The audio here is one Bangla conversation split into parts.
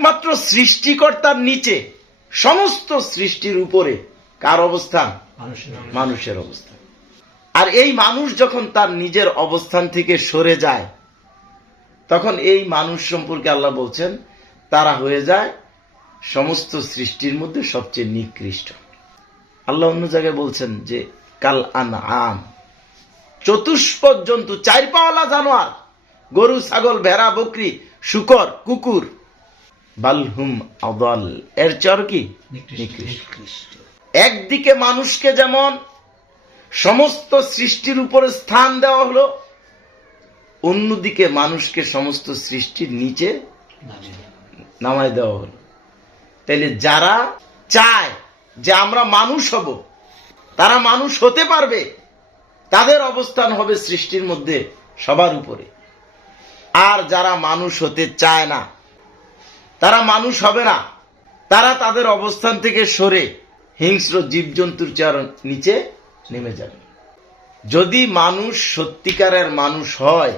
একমাত্র সৃষ্টিকর্তার নিচে সমস্ত সৃষ্টির উপরে কার অবস্থান? মানুষের অবস্থান। আর এই মানুষ যখন তার নিজের অবস্থান থেকে সরে যায়, তখন এই মানুষ সম্পর্কে আল্লাহ বলছেন তারা হয়ে যায় সমস্ত সৃষ্টির মধ্যে সবচেয়ে নিকৃষ্ট। আল্লাহ অন্য জায়গায় বলছেন যে কাল আনআম, চতুষ্পদ জন্তু, চার পাওয়ালা জানোয়ার, গরু, ছাগল, ভেড়া, বকরি, শূকর, কুকুর, বালহুম আদাল, এর চর কি নিকৃষ্ট। একদিকে মানুষকে যেমন সমস্ত সৃষ্টির উপরে স্থান দেওয়া হলো, অন্যদিকে মানুষকে সমস্ত সৃষ্টির নিচে নামায় দেওয়া হলো। তাইলে যারা চায় যে আমরা মানুষ হব, তারা মানুষ হতে পারবে, তাদের অবস্থান হবে সৃষ্টির মধ্যে সবার উপরে। আর যারা মানুষ হতে চায় না, তারা মানুষ হবে না, তারা তাদের অবস্থান থেকে সরে হিংস্র জীবজন্তুর চরণ নিচে নেমে যাবে। যদি মানুষ সত্যিকারের মানুষ হয়,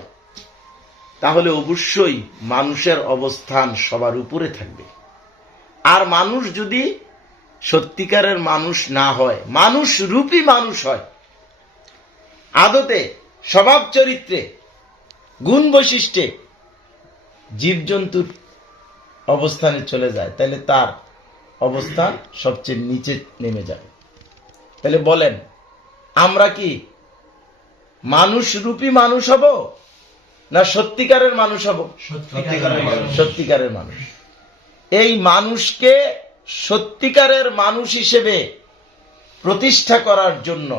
তাহলে অবশ্যই মানুষের অবস্থান সবার উপরে থাকবে। আর মানুষ যদি সত্যিকারের মানুষ না হয়, মানুষ রূপী মানুষ হয়, আদতে, স্বভাব চরিত্রে, গুণ বৈশিষ্ট্যে জীবজন্তুর অবস্থানে চলে যায়, তাহলে তার অবস্থান সবচেয়ে নিচে নেমে যাবে। তাহলে বলেন, আমরা কি মানুষ রূপী মানুষ হব না সত্যিকারের মানুষ হব? সত্যিকারের মানুষ। এই মানুষকে সত্যিকারের মানুষ হিসেবে প্রতিষ্ঠা করার জন্য,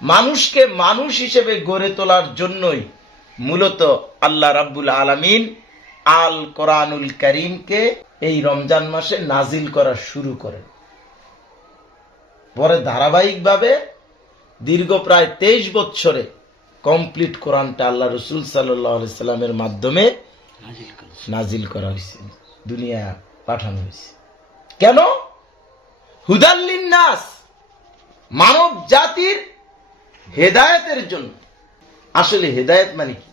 মানুষকে মানুষ হিসেবে গড়ে তোলার জন্যই মূলত আল্লাহ রাব্বুল আলামিন আল কোরআনুল কারীমকে এই রমজান মাসে নাজিল করা শুরু করেন। পরে ধারাবাহিকভাবে দীর্ঘ প্রায় 23 বছরে কমপ্লিট কোরআনটা আল্লাহ রসুল সাল্লাল্লাহু আলাইহি সাল্লামের মাধ্যমে নাজিল করা হয়েছে, দুনিয়া পাঠানো হয়েছে। কেন? হুদাল লিন্নাস, মানব জাতির হেদায়েতের জন্য। আসলে হেদায়েত মানে কি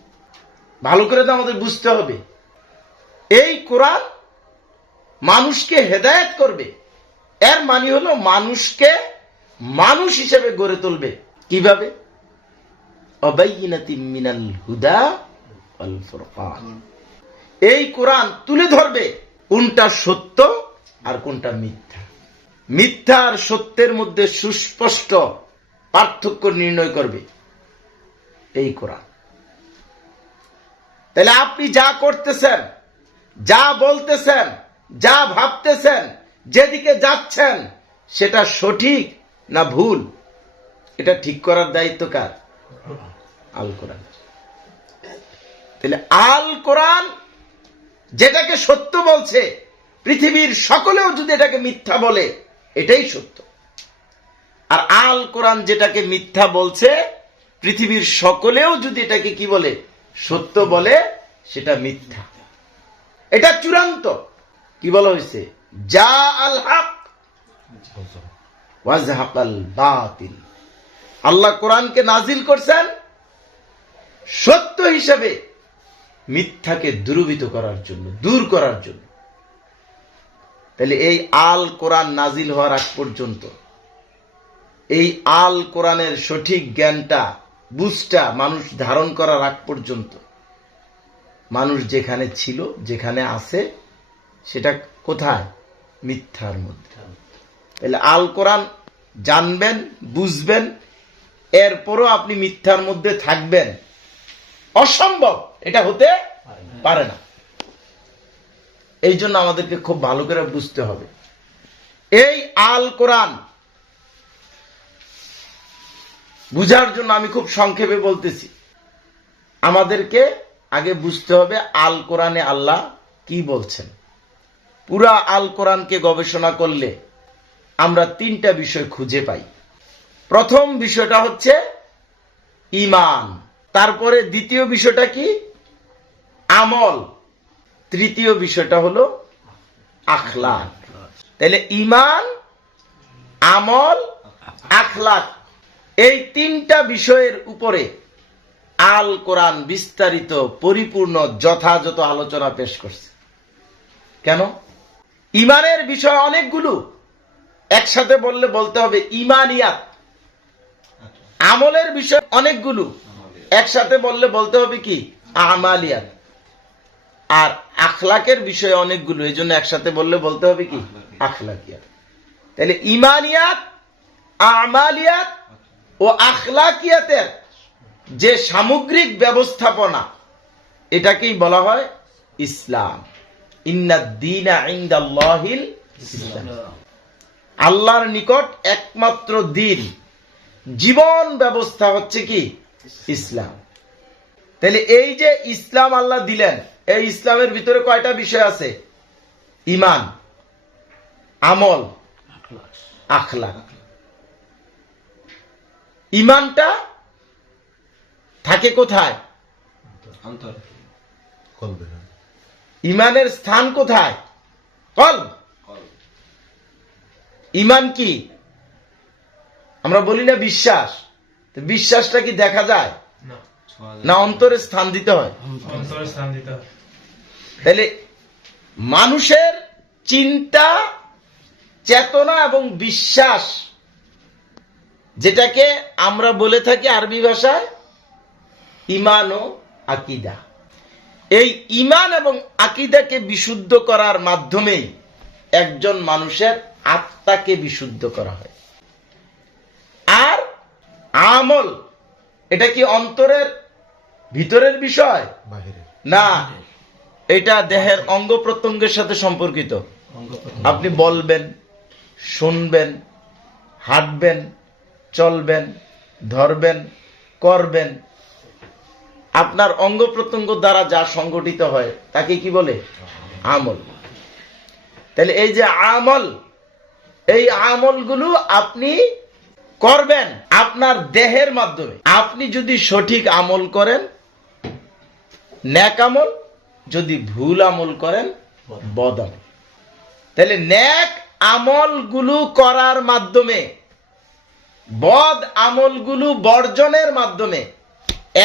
ভালো করে তো আমাদের বুঝতে হবে। এই কোরআন মানুষকে হেদায়েত করবে, এর মানে হলো মানুষকে মানুষ হিসেবে গড়ে তুলবে। কিভাবে? অবাইয়িনাতিম মিনাল হুদা ওয়াল ফুরকান। এই কোরআন তুলে ধরবে কোনটা সত্য আর কোনটা মিথ্যা। মিথ্যা আর সত্যের মধ্যে সুস্পষ্ট পার্থক্য নির্ণয় করবে এই কোরআন। তাহলে আপনি যা করতেছেন, যা বলতেছেন, যা ভাবতেছেন, যেদিকে যাচ্ছেন, সেটা সঠিক না ভুল, এটা ঠিক করার দায়িত্ব কার? আল কোরআন। তাহলে আল কোরআন যেটাকে সত্য বলছে, পৃথিবীর সকলেও যদি এটাকে মিথ্যা বলে, এটাই সত্য। আর আল কোরআন যেটাকে মিথ্যা বলছে, পৃথিবীর সকলেও যদি এটাকে কি বলে? সত্য বলে, সেটা মিথ্যা। এটা চূড়ান্ত। কি বলা হয়েছে? যা আল হক ওয়াজহাকাল বাতিল। আল্লাহ কোরআনকে নাজিল করছেন সত্য হিসেবে, মিথ্যাকে দূরীভূত করার জন্য, দূর করার জন্য। তাহলে এই আল কোরআন নাজিল হওয়ার আগ পর্যন্ত, এই আল কোরআনের সঠিক জ্ঞানটা, বুঝটা মানুষ ধারণ করার আগ পর্যন্ত, মানুষ যেখানে ছিল, যেখানে আছে, সেটা কোথায়? মিথ্যার মধ্যে। তাহলে আল কোরআন জানবেন, বুঝবেন, এরপরও আপনি মিথ্যার মধ্যে থাকবেন, অসম্ভব, এটা হতে পারে না। এই জন্য আমাদেরকে খুব ভালো করে বুঝতে হবে। এই আল কোরআন বুঝার জন্য আমি খুব সংক্ষেপে বলতেছি। আমাদেরকে আগে বুঝতে হবে আল কোরআনে আল্লাহ কি বলছেন। পুরা আল কোরআনকে গবেষণা করলে আমরা 3টা বিষয় খুঁজে পাই। প্রথম বিষয়টা হচ্ছে ঈমান, তারপরে দ্বিতীয় বিষয়টা কি? আমল, তৃতীয় বিষয়টা হলো আখলাক। তাহলে ঈমান, আমল, আখলাক, এই 3টা বিষয়ের উপরে আল কোরআন বিস্তারিত, পরিপূর্ণ, যথাযথ আলোচনা পেশ করছে। কেন? ইমানের বিষয় অনেকগুলো, একসাথে বললে বলতে হবে ইমানিয়াত। আমলের বিষয় অনেকগুলো, একসাথে বললে বলতে হবে কি আমালিয়াত। আর আখলাকের বিষয় অনেকগুলো, এই জন্য একসাথে বললে বলতে হবে কি আখলাকিয়াত। তাহলে ইমানিয়াত, আমালিয়াত ও আখলাকিয়াতের যে সামগ্রিক ব্যবস্থাপনা, এটাকেই বলা হয় ইসলাম। ইন্নাদ-দীনা ইনদাল্লাহিল ইসলাম, আল্লাহর নিকট একমাত্র দিন, জীবন ব্যবস্থা হচ্ছে কি ইসলাম। তাহলে এই যে ইসলাম আল্লাহ দিলেন, এই ইসলামের ভিতরে কয়টা বিষয় আছে? ঈমান, আমল, আখলাক। ঈমানটা থাকে কোথায়? ঈমানের স্থান কোথায়? কলব। ঈমান কি? আমরা বলি না বিশ্বাস, তো বিশ্বাসটা কি দেখা যায় না অন্তরে স্থান দিতে হয়? তাহলে মানুষের চিন্তা, চেতনা এবং বিশ্বাস, যেটাকে আমরা বলে থাকি আরবি ভাষায় ঈমান ও আকীদা, এই ঈমান এবং আকীদাকে বিশুদ্ধ করার মাধ্যমেই একজন মানুষের আত্মাকে বিশুদ্ধ করা হয়। আর আমল, এটা কি অন্তরের ভিতরের বিষয় না, এটা দেহের অঙ্গ প্রত্যঙ্গের সাথে সম্পর্কিত। আপনি বলবেন, শুনবেন, হাঁটবেন, চলবেন, ধরবেন, করবেন, আপনার অঙ্গ প্রত্যঙ্গ দ্বারা যা সংগঠিত হয় তাকে কি বলে? আমল। তাহলে এই যে আমল, এই আমলগুলো আপনি করবেন আপনার দেহের মাধ্যমে। আপনি যদি সঠিক আমল করেন নেক আমল, যদি ভুল আমল করেন বদ আমল। তাহলে নেক আমলগুলো করার মাধ্যমে, বদ আমলগুলো বর্জনের মাধ্যমে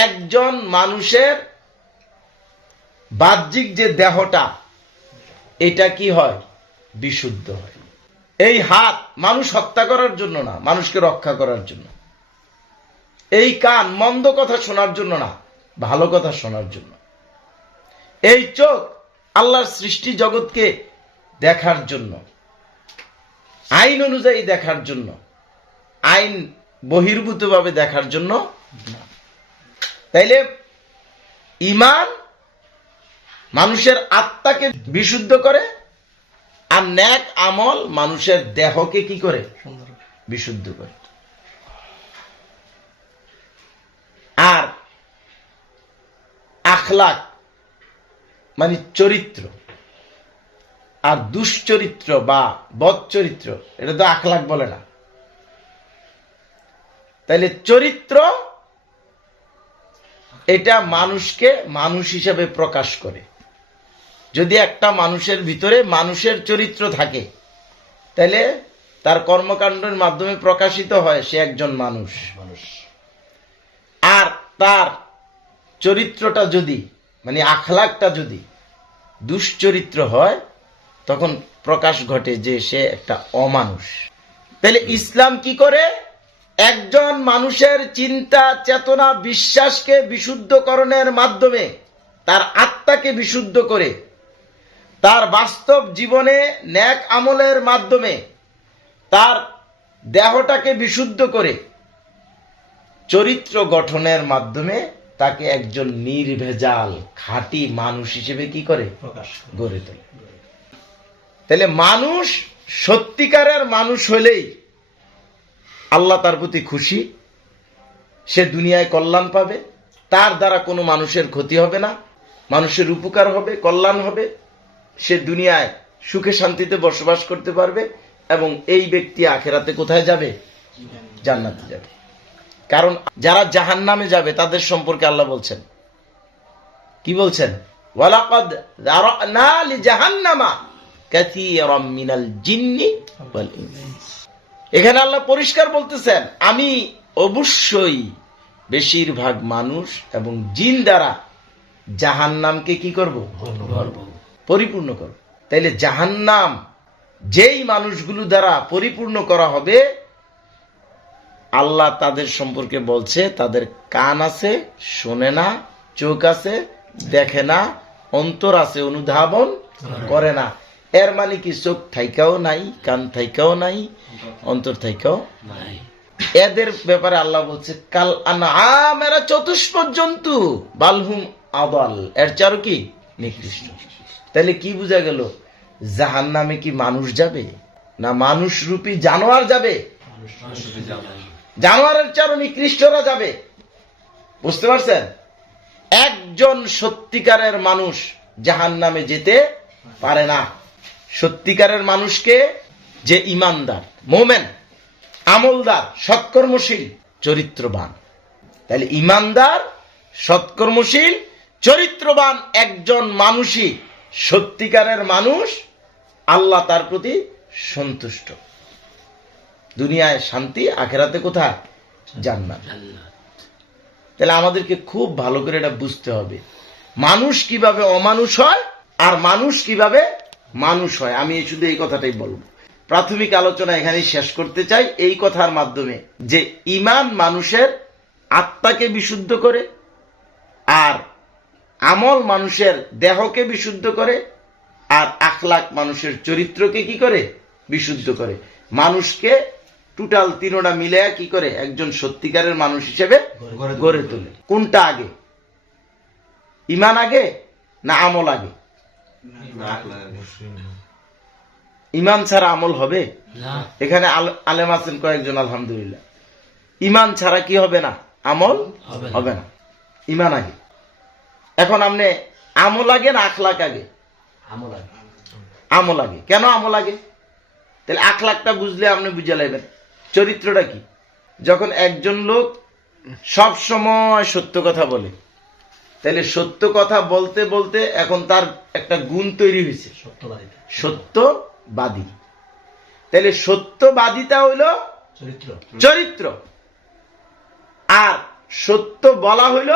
একজন মানুষের বাহ্যিক যে দেহটা, এটা কি হয়? বিশুদ্ধ হয়। এই হাত মানুষ হত্যা করার জন্য না, মানুষকে রক্ষা করার জন্য। এই কান মন্দ কথা শোনার জন্য না, ভালো কথা শোনার জন্য। এই চোখ আল্লাহর সৃষ্টি জগৎকে দেখার জন্য, আইন অনুযায়ী দেখার জন্য, আইন বহির্ভূতভাবে দেখার জন্য। তাইলে ঈমান মানুষের আত্মাকে বিশুদ্ধ করে, আর নেক আমল মানুষের দেহকে কি করে? বিশুদ্ধ করে। আর আখলাক মানে চরিত্র, আর দুশ্চরিত্র বা বদ চরিত্র, এটা তো আখলাক বলে না। তাইলে চরিত্র এটা মানুষকে মানুষ হিসেবে প্রকাশ করে। যদি একটা মানুষের ভিতরে মানুষের চরিত্র থাকে, তাহলে তার কর্মকাণ্ডের মাধ্যমে প্রকাশিত হয় সে একজন মানুষ। আর তার চরিত্রটা যদি, মানে আখলাকটা যদি দুশ্চরিত্র হয়, তখন প্রকাশ ঘটে যে সে একটা অমানুষ। তাহলে ইসলাম কি করে? একজন মানুষের চিন্তা, চেতনা, বিশ্বাসকে বিশুদ্ধকরণের মাধ্যমে তার আত্মাকে বিশুদ্ধ করে, তার বাস্তব জীবনে নেক আমলের মাধ্যমে তার দেহটাকে বিশুদ্ধ করে, চরিত্র গঠনের মাধ্যমে তাকে একজন নির্ভেজাল খাঁটি মানুষ হিসেবে কি করে? গড়ে তোলে। তাহলে মানুষ সত্যিকারের মানুষ হলেই আল্লাহ তার প্রতি খুশি, সে দুনিয়ায় কল্যাণ পাবে, তার দ্বারা কোনো মানুষের ক্ষতি হবে না, মানুষের উপকার হবে, কল্যাণ হবে, সে দুনিয়ায় সুখে শান্তিতে বসবাস করতে পারবে, এবং এই ব্যক্তি আখেরাতে কোথায় যাবে? জান্নাতে যাবে। কারণ যারা জাহান্নামে যাবে তাদের সম্পর্কে আল্লাহ বলছেন, কি বলছেন? ওয়ালাকাদ যারানা লিজাহান্নামা কাসীরাম মিনাল জিন্নি ওয়াল ইনস। এখানে আল্লাহ পরিষ্কার বলতেছেন, আমি অবশ্যই বেশিরভাগ মানুষ এবং জিন দ্বারা জাহান্নামকে কি করব? পরিপূর্ণ করব। তাইলে জাহান্নাম যেই মানুষগুলো দ্বারা পরিপূর্ণ করা হবে, আল্লাহ তাদের সম্পর্কে বলছে তাদের কান আছে, শোনে না, চোখ আছে, দেখে না, অন্তর আছে, অনুধাবন করে না। এর মানে কি চোখ থাইকাও নাই, কান থাইকাও নাই, অন্তর থাইকাও নাই। এদের ব্যাপারে আল্লাহ বলছে কাল আনআম, এরা চতুষ্পদ জন্তু, বালহুম আদাল, এর চারও কি নিকৃষ্ট। তাহলে কি বোঝা গেল? জাহান্নামে কি মানুষ যাবে না মানুষ রূপী জানোয়ার যাবে? জানোয়ারের চারও নিকৃষ্টরা যাবে। বুঝতে পারছেন? একজন সত্যিকারের মানুষ জাহান্নামে যেতে পারে না। সত্যিকারের মানুষকে, যে ইমানদার, মোমেন, আমলদার, সৎকর্মশীল, চরিত্রবান। তাহলে ইমানদার, সৎকর্মশীল, চরিত্রবান একজন মানুষই সত্যিকারের মানুষ। আল্লাহ তার প্রতি সন্তুষ্ট। দুনিয়ায় শান্তি, আখেরাতে কোথায়? জান্নাত। তাহলে আমাদেরকে খুব ভালো করে এটা বুঝতে হবে, মানুষ কিভাবে অমানুষ হয় আর মানুষ কিভাবে মানুষ হয়। আমি শুধু এই কথাটাই বলবো। প্রাথমিক আলোচনা এখানেই শেষ করতে চাই এই কথার মাধ্যমে যে ঈমান মানুষের আত্মাকে বিশুদ্ধ করে, আর আমল মানুষের দেহকে বিশুদ্ধ করে, আর আখলাক মানুষের চরিত্রকে কি করে? বিশুদ্ধ করে। মানুষকে টোটাল তিনোটা মিলে কি করে একজন সত্যিকারের মানুষ হিসেবে গড়ে তোলে। কোনটা আগে? ঈমান আগে না আমল আগে? ঈমান ছাড়া আমল হবে? এখানে আলেম আছেন কয়েকজন, আলহামদুলিল্লাহ। ঈমান ছাড়া কি হবে না? আমল হবে না। ঈমান আগে। এখন আপনি আমল আগে না আখলাক আগে? আমল আগে। কেন আমল আগে? তাহলে আখলাকটা বুঝলে আপনি বুঝে নেবেন চরিত্রটা কি। যখন একজন লোক সব সময় সত্য কথা বলে, তাহলে সত্য কথা বলতে বলতে এখন তার একটা গুণ তৈরি হয়েছে, সত্যবাদী। তাহলে সত্যবাদিতা হইল চরিত্র, আর সত্য বলা হইল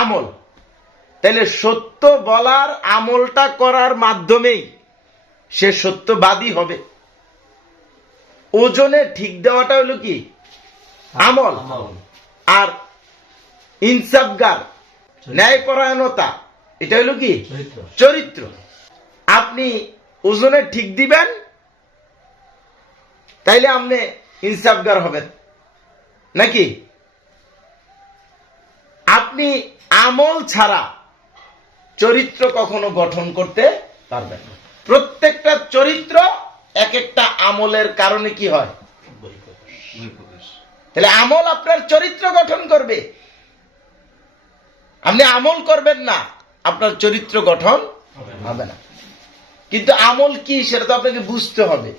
আমল। তাহলে সত্য বলার আমলটা করার মাধ্যমেই সে সত্যবাদী হবে। ওজনে ঠিক দেওয়াটা হইল কি? আমল। আর ইনসাফগার, ন্যায়পরায়ণতা, এটা হইল কি? চরিত্র। আপনি ওজনে ঠিক দিবেন, তাইলে আপনি ইনসাফগার হবেন নাকি? আপনি আমল ছাড়া চরিত্র কখনো গঠন করতে পারবেন না। প্রত্যেকটা চরিত্র এক একটা আমলের কারণে কি হয়? তাহলে আমল আপনার চরিত্র গঠন করবে। আপনি আমল করবেন না, আপনার চরিত্র গঠন হবে না। কিন্তু আমল কি সেটা তো আপনাকে বুঝতে হবে।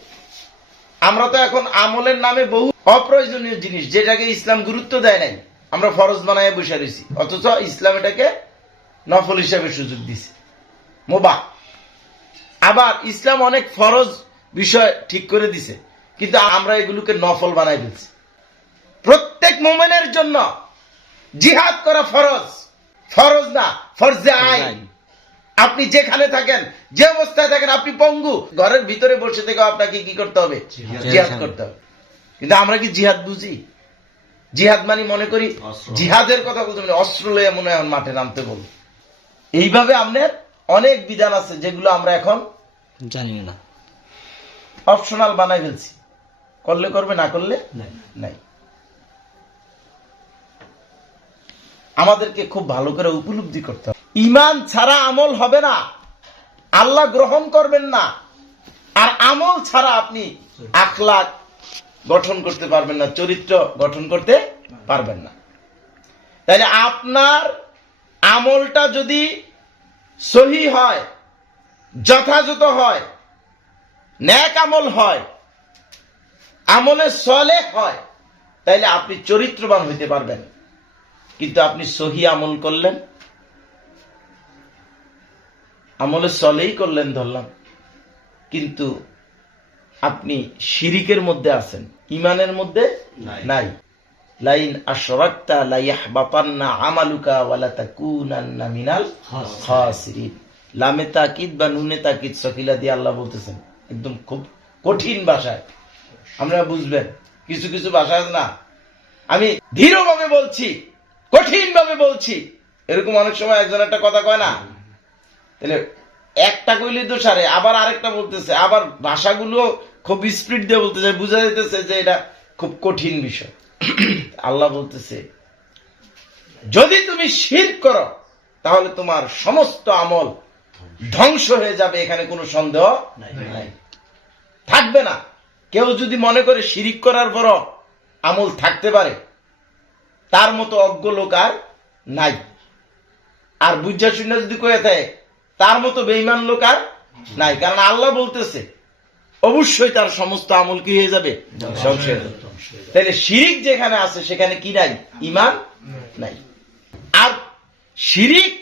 আমরা তো এখন আমলের নামে বহু অপ্রয়োজনীয় জিনিস, যেটাকে ইসলাম গুরুত্ব দেয় নাই, আমরা ফরজ বানায় বসে রয়েছি, অথচ ইসলাম এটাকে নফল হিসাবে সুযোগ দিছে, মুবাহ। আবার ইসলাম অনেক ফরজ বিষয় ঠিক করে দিছে, কিন্তু আমরা এগুলোকে নফল বানাই ফেলছি। প্রত্যেক মুমিনের জন্য জিহাদ করা ফরজ, ফরজ না ফরজে আইন। আপনি যেখানে থাকেন, যে অবস্থায় থাকেন, আপনি পঙ্গু, ঘরের ভিতরে বসে থেকে আপনাকে কি করতে হবে? জিহাদ করতে হবে। কিন্তু আমরা কি জিহাদ বুঝি? জিহাদ মানে মনে করি জিহাদের কথা বলতে মানে অস্ত্র লয়ে মনে হয় মাঠে নামতে বল। এইভাবে আমাদের অনেক বিধান আছে যেগুলো আমরা এখন জানি না, অপশনাল বানাই ফেলছি। করলে করবে, না করলে নাই। আমাদেরকে খুব ভালো করে উপলব্ধি করতে হবে, ঈমান ছাড়া আমল হবে না, আল্লাহ গ্রহণ করবেন না। আর আমল ছাড়া আপনি আখলাক গঠন করতে পারবেন না, চরিত্র গঠন করতে পারবেন না। তাহলে আপনার আমলটা যদি সহি হয়, যথাযথ হয়, নেক আমল হয়, আমলে সলেহ হয়, তাইলে আপনি চরিত্রবান হইতে পারবেন। কিন্তু আপনি সহি আমল করলেন, আমলে সলেই করলেন ধরলাম, কিন্তু আপনি শিরিকের মধ্যে আছেন, ঈমানের মধ্যে নাই। লাইন আশরাকতা লা ইয়াহবাতান্না আমালুকা ওয়া লা তাকুনান্না মিনাল খাসিরিন। লামে তাকিদ বা নুনে তাকিদ সকিলা দিয়ে আল্লাহ বলতেছেন, একদম খুব কঠিন ভাষায় আমরা বুঝবেন। কিছু কিছু ভাষা আছে না, আমি দৃঢ়ভাবে বলছি, কঠিন ভাবে বলছি, এরকম অনেক সময় একজন একটা কথা কয় না, তাহলে একটা কইলে তো সারে, আবার আরেকটা বলতেছে, আবার ভাষাগুলো খুব স্পিড দিয়ে বলতেছে, বুঝা যাইতেছে যে এটা খুব কঠিন বিষয়। আল্লাহ বলতেছে যদি তুমি শিরক করো তাহলে তোমার সমস্ত আমল ধ্বংস হয়ে যাবে, এখানে কোনো সন্দেহ নাই, থাকবে না। কেউ যদি মনে করে শিরিক করার পরও আমল থাকতে পারে, তার মতো অজ্ঞ লোক আর নাই। আর বুঝা শূন্য যদি কয়ে থাকে, তার মতো বেঈমান লোক আর নাই। কারণ আল্লাহ বলতেছে অবশ্যই তার সমস্ত আমল কি হয়ে যাবে, ধ্বংস হয়ে যাবে। তাহলে শিরিক যেখানে আছে সেখানে কি নাই, ঈমান নাই। আর শিরিক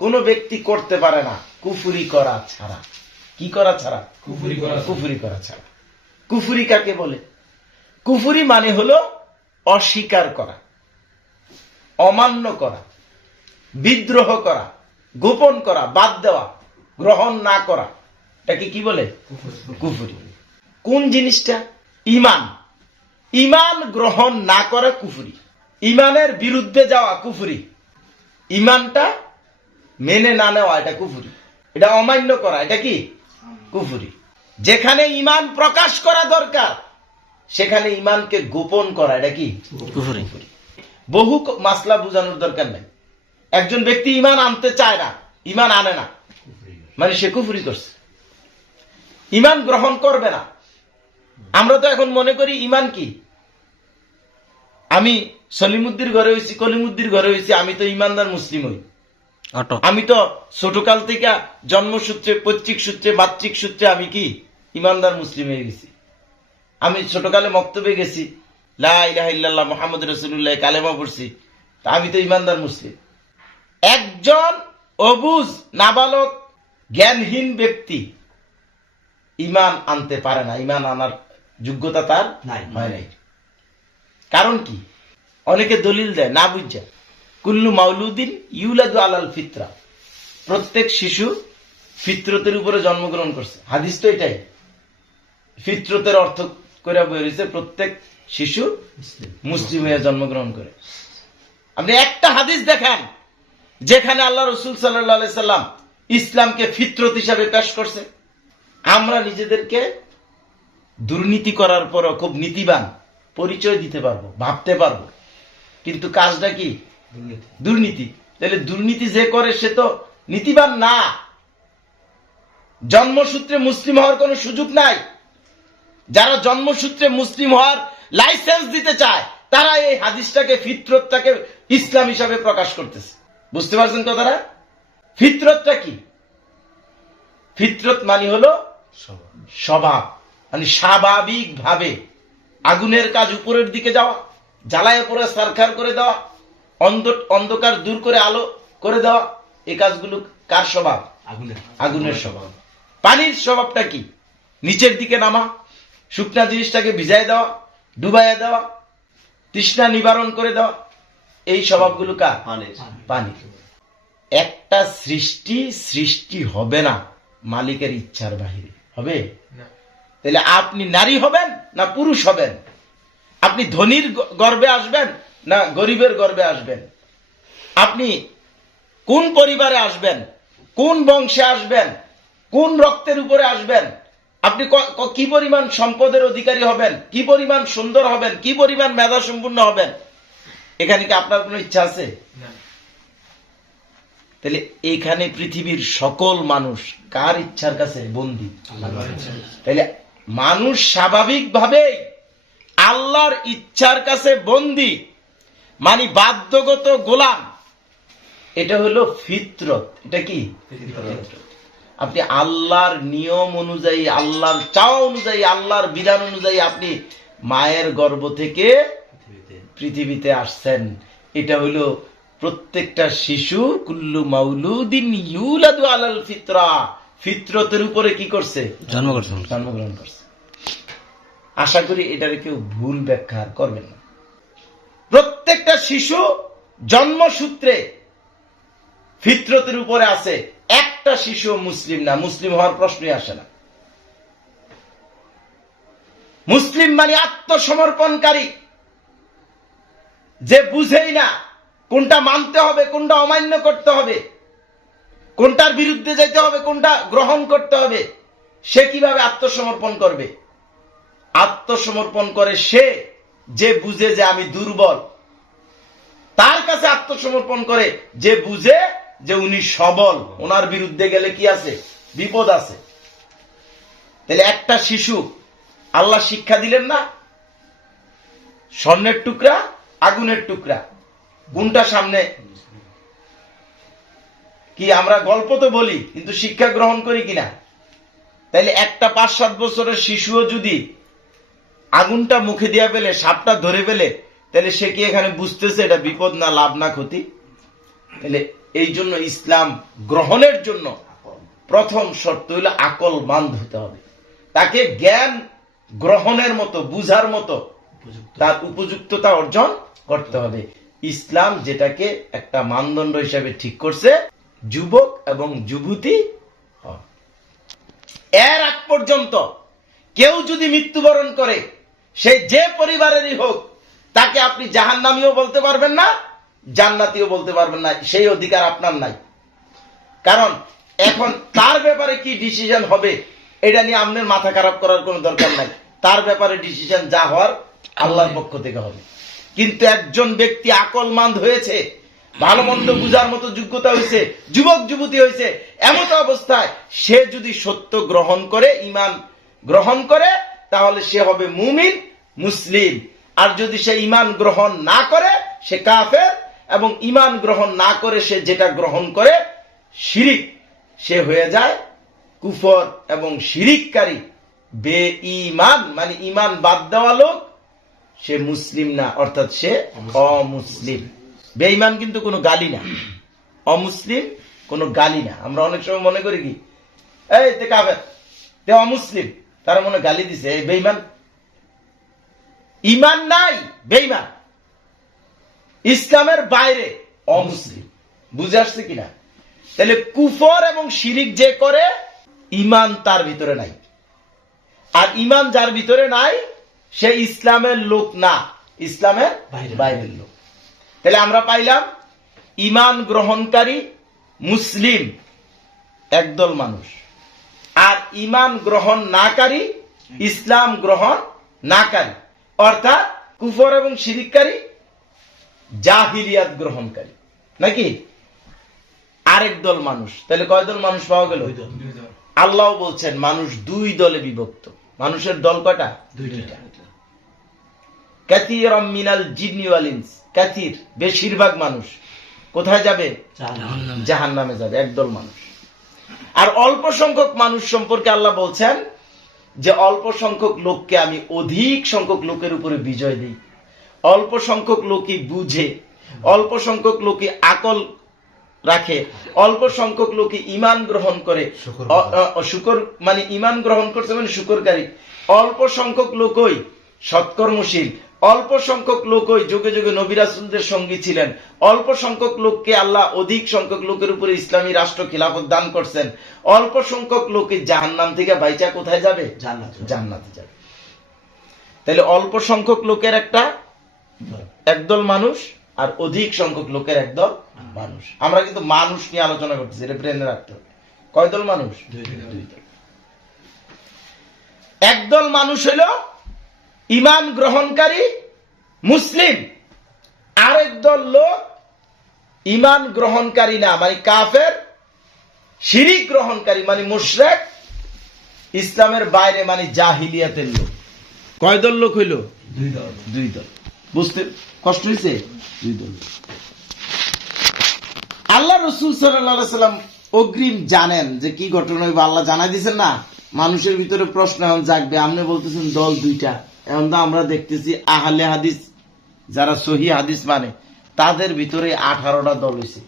কোন ব্যক্তি করতে পারে না কুফরি করা ছাড়া। কি করা ছাড়া? কুফরি করা ছাড়া। কুফরি কাকে বলে? কুফরি মানে হলো অস্বীকার করা, অমান্য করা, বিদ্রোহ করা, গোপন করা, বাদ দেওয়া, গ্রহণ না করা, এটাকে কি বলে? কুফরি। কোন জিনিসটা? ঈমান। ঈমান গ্রহণ না করা কুফরি, ঈমানের বিরুদ্ধে যাওয়া কুফরি, ঈমানটা মেনে না নেওয়া এটা কুফরি, এটা অমান্য করা এটা কি? কুফরি। যেখানে ঈমান প্রকাশ করা দরকার সেখানে ঈমানকে গোপন করা এটা কি? কুফরি। বহু মাসলা বুঝানোর দরকার নাই। একজন ব্যক্তি ঈমান আনতে চায় না, ঈমান আনে না, মানে সে কুফরি করছে, ঈমান গ্রহণ করবে না। আমরা তো এখন মনে করি ঈমান কি? আমি সলিমুদ্দির ঘরে হয়েছি, কলিমুদ্দির ঘরে হয়েছি, আমি তো ঈমানদার মুসলিম হই। আমি তো ছোটকাল থেকে জন্মসূত্রে, পৈতৃক সূত্রে, মাতৃক সূত্রে আমি কি ঈমানদার মুসলিম হয়ে গেছি। আমি ছোটকালে মক্তবে গেছি, লা ইলাহা ইল্লাল্লাহ মুহাম্মদুর রাসূলুল্লাহ কালেমা পড়ছি, আমি তো ঈমানদার মুসলিম। একজন অবুঝ, নাবালক, জ্ঞানহীন ব্যক্তি ঈমান আনতে পারে না, ঈমান আনার যোগ্যতা তার হয় নাই। কারণ কি? অনেকে দলিল দেয় না বুঝা, কুল্লু মাউলুদিন ইউলাদু আলাল ফিতরা, প্রত্যেক শিশু ফিতরতের উপরে জন্মগ্রহণ করছে। হাদিস তো এটাই, ফিতরতের অর্থ করে বেরিয়েছে প্রত্যেক শিশু মুসলিম হয়ে জন্মগ্রহণ করে। আপনি একটা হাদিস দেখান যেখানে আল্লাহ রসুল সাল্লাল্লাহু আলাইহি সাল্লাম ইসলামকে ফিতরত হিসাবে পেশ করছে। আমরা নিজেদেরকে দুর্নীতি করার পরও খুব নীতিবান পরিচয় দিতে পারবো, ভাবতে পারবো, কিন্তু কাজটা কি? দুর্নীতি। তাহলে দুর্নীতি যে করে সে তো নীতিবান না। জন্মসূত্রে মুসলিম হওয়ার কোনো সুযোগ নাই। যারা জন্মসূত্রে মুসলিম হওয়ার লাইসেন্স দিতে চায় তারা এই হাদিসটাকে, ফিতরতটাকে ইসলাম হিসাবে প্রকাশ করতেছে। বুঝতে পারছেন কথাটা? ফিতরতটা কি? ফিতরত মানে হলো স্বভাব, মানে স্বাভাবিক ভাবে আগুনের কাজ উপরের দিকে যাওয়া, জ্বালায় পরে সারখার করে দেওয়া, অন্ধকার দূর করে আলো করে দেওয়া, এই কাজগুলো কার স্বভাব? আগুনের স্বভাব। পানির স্বভাবটা কি? নিচের দিকে নামা, শুকনা জিনিসটাকে ভিজায় দেওয়া, ডুবাইয়া দেওয়া, তৃষ্ণা নিবারণ করে দেওয়া, এই স্বভাবগুলো কার? পানি। একটা সৃষ্টি হবে না মালিকের ইচ্ছার বাহিরে, হবে? তাহলে আপনি নারী হবেন না পুরুষ হবেন? আপনি ধনীর গর্ভে আসবেন না গরিবের গর্ভে আসবেন? আপনি কোন পরিবারে আসবেন, কোন বংশে আসবেন, কোন রক্তের উপরে আসবেন, আপনি কি পরিমাণ সম্পদের অধিকারী হবেন, কি পরিমাণ সুন্দর হবেন, কি পরিমাণ মেধা সম্পূর্ণ হবেন, এখানে কি আপনার কোনো ইচ্ছা আছে? তাহলে এখানে পৃথিবীর সকল মানুষ কার ইচ্ছার কাছে বন্দী? তাহলে মানুষ স্বাভাবিকভাবেই আল্লাহর ইচ্ছার কাছে বন্দী, মানে বাধ্যগত গোলাম। এটা হলো ফিতরত। এটা কি? আপনি আল্লাহর নিয়ম অনুযায়ী, আল্লাহর চাওয়া অনুযায়ী, আল্লাহর বিধান অনুযায়ী আপনি মায়ের গর্ভ থেকে পৃথিবীতে আসছেন। এটা হলো প্রত্যেকটা শিশু, কুল্লু মাউলুদিন ইউলাদু আলাল ফিতরা, ফিতরতের উপরে কি করছে? জন্মগ্রহণ করছে। আশা করি এটার কেউ ভুল ব্যাখ্যা করবেন না। প্রত্যেকটা শিশু জন্মসূত্রে ফিতরতের উপরে আছে। একটা শিশু মুসলিম না, মুসলিম হওয়ার প্রশ্নই আসে না। মুসলিম মানে আত্মসমর্পণকারী, যে বুঝেই না কোনটা মানতে হবে, কোনটা অমান্য করতে হবে, কোনটার বিরুদ্ধে যেতে হবে, কোনটা গ্রহণ করতে হবে, সে কিভাবে আত্মসমর্পণ করবে? আত্মসমর্পণ করে সে যে বুঝে যে আমি দুর্বল, তার কাছে আত্মসমর্পণ করে যে বুঝে যে উনি সবল, ওনার বিরুদ্ধে গেলে কি আছে? বিপদ আছে। তাহলে একটা শিশু আল্লাহ শিক্ষা দিলেন না, স্বর্ণের টুকরা আগুনের টুকরা, কোনটা সামনে? কি আমরা গল্প তো বলি, কিন্তু শিক্ষা গ্রহণ করি কিনা? তাইলে একটা 5-7 বছরের শিশুও যদি আগুনটা মুখে দিয়া পেলে, সাপটা ধরে পেলে, তাহলে সে কি এখানে বুঝতেছে এটা বিপদ না লাভ না ক্ষতি? তাহলে এই জন্য ইসলাম গ্রহণের জন্য প্রথম শর্ত হইল আকলমন্দ হতে হবে, তাকে জ্ঞান গ্রহণের মতো, বুঝার মতো তার উপযুক্ততা অর্জন করতে হবে। ইসলাম যেটাকে একটা মানদণ্ড হিসাবে ঠিক করছে, যুবক এবং যুবতী এর আগ পর্যন্ত কেউ যদি মৃত্যুবরণ করে, সে যে পরিবারেরই হোক, তাকে আপনি জাহান্নামীও বলতে পারবেন না, জান্নাতীও বলতে পারবেন না, সেই অধিকার আপনার নাই। কারণ এখন তার ব্যাপারে কি ডিসিশন হবে এটা নিয়ে আপনার মাথা খারাপ করার কোনো দরকার নাই। তার ব্যাপারে ডিসিশন যা হওয়ার আল্লাহর পক্ষ থেকে হবে। কিন্তু একজন ব্যক্তি আকলমন্দ হয়েছে, ভালো মন্দ বুঝার মতো যোগ্যতা হয়েছে, যুবক যুবতী হয়েছে, এমত অবস্থায় সে যদি সত্য গ্রহণ করে, ঈমান গ্রহণ করে, তাহলে সে হবে মুমিন, মুসলিম। আর যদি সে ঈমান গ্রহণ না করে, সে কাফের। এবং ঈমান গ্রহণ না করে সে যেটা গ্রহণ করে শিরিক, সে হয়ে যায় কুফর এবং শিরিককারী, বেঈমান, মানে ঈমান বাদ দেওয়া লোক, সে মুসলিম না, অর্থাৎ সে অমুসলিম। বেঈমান কিন্তু কোনো গালি না, অমুসলিম কোনো গালি না। আমরা অনেক সময় মনে করি কি, এই তে কাফের, তে অমুসলিম, তারা মনে গালি দিছে, এই বেঈমান। ঈমান নাই, বেঈমান, ইসলামের বাইরে, অমুসলিম। বুঝে আসছে কিনা? তাহলে কুফর এবং শিরিক যে করে, ঈমান তার ভিতরে নাই। আর ঈমান যার ভিতরে নাই, সে ইসলামের লোক না, ইসলামের বাইরের লোক। তাহলে আমরা পাইলাম ঈমান গ্রহণকারী মুসলিম একদল মানুষ, আর ঈমান গ্রহণ নাকারী, ইসলাম গ্রহণ নাকারী, অর্থাৎ কুফর এবং শিরিককারী, জাহিলিয়াত গ্রহণকারী, নাকি আরেক দল মানুষ। তাহলে কয় দল মানুষ পাওয়া গেল? আল্লাহ বলছেন মানুষ দুই দলে বিভক্ত। মানুষের দল কয়টা? দুইটা। কাসীরাম মিনাল জিন্নি ওয়াল ইনস, কাসীর বেশিরভাগ মানুষ কোথায় যাবে? জাহান্নামে যাবে, একদল মানুষ। আর অল্প সংখ্যক মানুষ সম্পর্কে আল্লাহ বলছেন যে অল্প সংখ্যক লোককে আমি অধিক সংখ্যক লোকের উপরে বিজয় দিই। অল্প সংখ্যক লোকই বুঝে, অল্প সংখ্যক লোকই আকল রাখে, অল্প সংখ্যক লোকই ঈমান গ্রহণ করে, শুকর মানে ঈমান গ্রহণ করছে মানে শুকরকারী, অল্প সংখ্যক লোকই সৎকর্মশীল, অল্প সংখ্যক লোকই যুগে যুগে নবী রাসূলদের সঙ্গী ছিলেন, অল্প সংখ্যক লোককে আল্লাহ অধিক সংখ্যক লোকের উপরে ইসলামী রাষ্ট্র খিলাফত দান করছেন, অল্প সংখ্যক লোকে জাহান্নাম থেকে বাইচা কোথায় যাবে? জান্নাতে যাবে। তাহলে অল্প সংখ্যক লোকের একদল মানুষ, আর অধিক সংখ্যক লোকের একদল মানুষ। আমরা কিন্তু মানুষ নিয়ে আলোচনা করতেছি, এটা ব্রেনে রাখতে হবে। কয় দল মানুষ? দুই দল। একদল মানুষ হইল ঈমান গ্রহণকারী মুসলিম, আরেক দল লোক ঈমান গ্রহণকারী না, মানে কাফের, শিরিক গ্রহণকারী মানে মুশরিক, ইসলামের বাইরে মানে জাহিলিয়াতের লোক। কয় দল লোক হইল? দুই দল। বুঝতে কষ্ট হয়েছে? দুই দল। আল্লাহ রাসূল সাল্লাল্লাহু আলাইহি ওয়াসাল্লাম অগ্রিম জানেন যে কি ঘটনা হইবে, আল্লাহ জানাই দিয়েছেন না। মানুষের ভিতরে প্রশ্ন এখন জাগবে, আপনি বলতেছেন দল দুইটা, এখন তো আমরা দেখতেছি আহলে হাদিস যারা সহিহ হাদিস মানে, তাদের ভিতরে 18টা দল হয়েছে।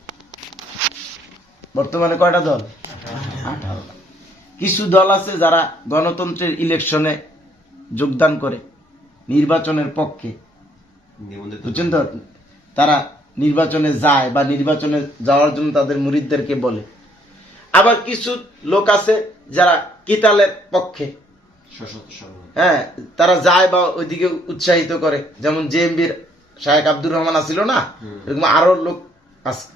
বর্তমানে কয়টা দল? 18টা। কিছু দল আছে যারা গণতন্ত্রের ইলেকশনে যোগদান করে, নির্বাচনের পক্ষে, বুঝছেন তো, তারা নির্বাচনে যায় বা নির্বাচনে যাওয়ার জন্য তাদের মুরিদদেরকে বলে। আবার কিছু লোক আছে যারা কিতালের পক্ষে, হ্যাঁ, তারা যায় বা ওইদিকে উৎসাহিত করে, যেমন জেএমবির শাহেখ আব্দুর রহমান আছিল না, এরকম আরো লোক আছে।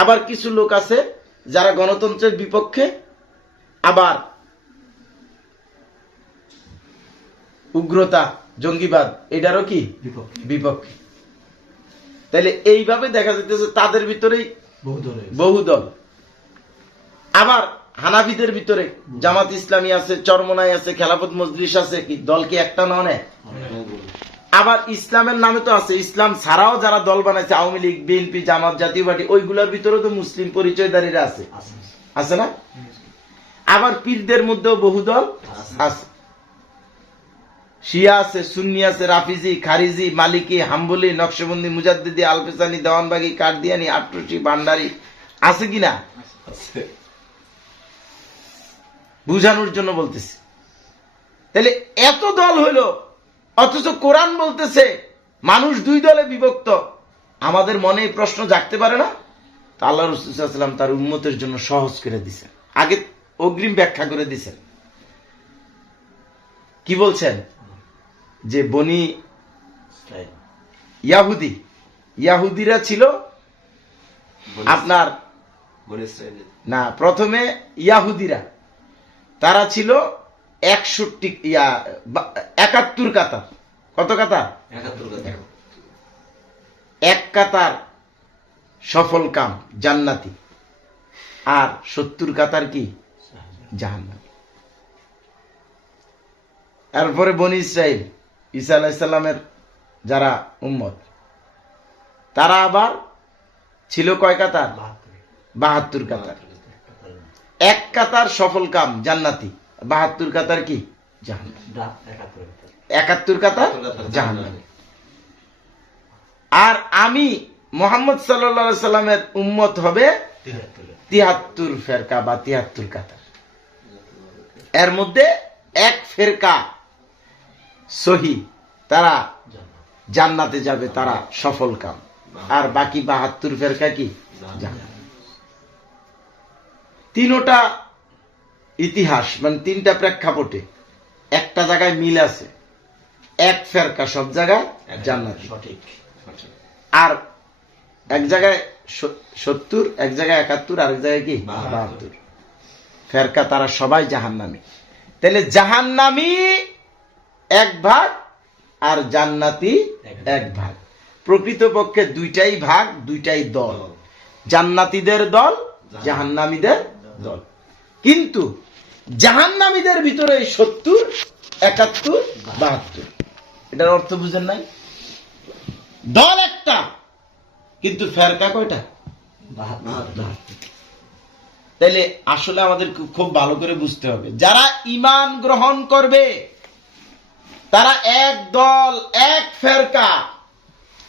আবার কিছু লোক আছে যারা গণতন্ত্রের বিপক্ষে, আবার উগ্রতা, জঙ্গিবাদ এটারও কি বিপক্ষে। তাহলে এইভাবে দেখা যাইতেছে তাদের ভিতরেই বহু দল। আবার হানাফিদের ভিতরে জামাত ইসলামী আছে, চরমনাই আছে, খেলাফত মজলিস আছে, কি দল কি একটা নয়? আবার ইসলামের নামে তো আছে, ইসলাম ছাড়াও যারা দল বানাইছে, আওয়ামী লীগ, বিএনপি, জামাত, জাতীয় পার্টি, ওইগুলোর ভিতরে তো মুসলিম পরিচয়দারীরা আছে, আছে না? আবার পীরদের মধ্যেও বহু দল আছে, শিয়া আছে, সুন্নি আছে, রাফিজি, খারিজি, মালিকি, হাম্বলি, নকশবন্দি, মুজাদ্দিদি, আলফেসানি, দেওয়ানবাগি, কাঠদিয়ানি, আটরশি, ভান্ডারি আছে কিনা? বুঝানোর জন্য বলতেছি। তাহলে এত দল হইল, অথচ কোরআন বলতেছে মানুষ দুই দলে বিভক্ত। আমাদের মনে এই প্রশ্ন জাগতে পারে না? আল্লাহ রাসূল সাল্লাল্লাহু আলাইহি ওয়াসাল্লাম তার উম্মতের জন্য সহজ করে দিয়েছেন, আগে অগ্রিম ব্যাখ্যা করে দিয়েছেন। কি বলছেন? যে বনি ইয়াহুদিরা ছিল আপনার না, প্রথমে ইয়াহুদিরা তারা ছিল 71 কাতার। কত কাতার? 1 কাতার সফল কাম জান্নাতি, আর 70 কাতার কি জাহান্নামী। এরপরে বনি ইসরাইল, ঈসা আলাইহিস সালামের যারা উম্মত, তারা আবার ছিল কয় কাতার? 72 কাতার। 1 কাতার সফল কাম জান্নাতি, 72 কাতার কি জাহান্নামী, 71 কাতার জাহান্নামী। আর আমি মুহাম্মদ সাল্লাল্লাহু আলাইহি সাল্লামের উম্মত হবে 73 ফেরকা বা 73 কাতার। এর মধ্যে 1 ফেরকা সহি, তারা জান্নাতে যাবে, তারা সফল কাম, আর বাকি 72 ফেরকা কি জাহান্নামী। তিনটা ইতিহাস, মানে 3টা প্রেক্ষাপটে একটা জায়গায় মিল আছে, 1 ফেরকা সব জায়গায় জান্নাতি, আর এক জায়গায় 70, এক জায়গায় 71, আর এক জায়গায় কি 72 ফেরকা, তারা সবাই জাহান্নামী। তাহলে জাহান্নামী 1 ভাগ আর জান্নাতি 1 ভাগ। প্রকৃতপক্ষে 2টাই ভাগ, 2টাই দল, জান্নাতীদের দল, জাহান্নামীদের দল। কিন্তু জাহান্নামীদের ভিতরে 70, 71, 72, এটার অর্থ বুঝেন নাই? দল একটা, কিন্তু ফেরকা কয়টা? 72। তাইলে আসলে আমাদের খুব ভালো করে বুঝতে হবে, যারা ঈমান গ্রহণ করবে তারা 1 দল, 1 ফেরকা।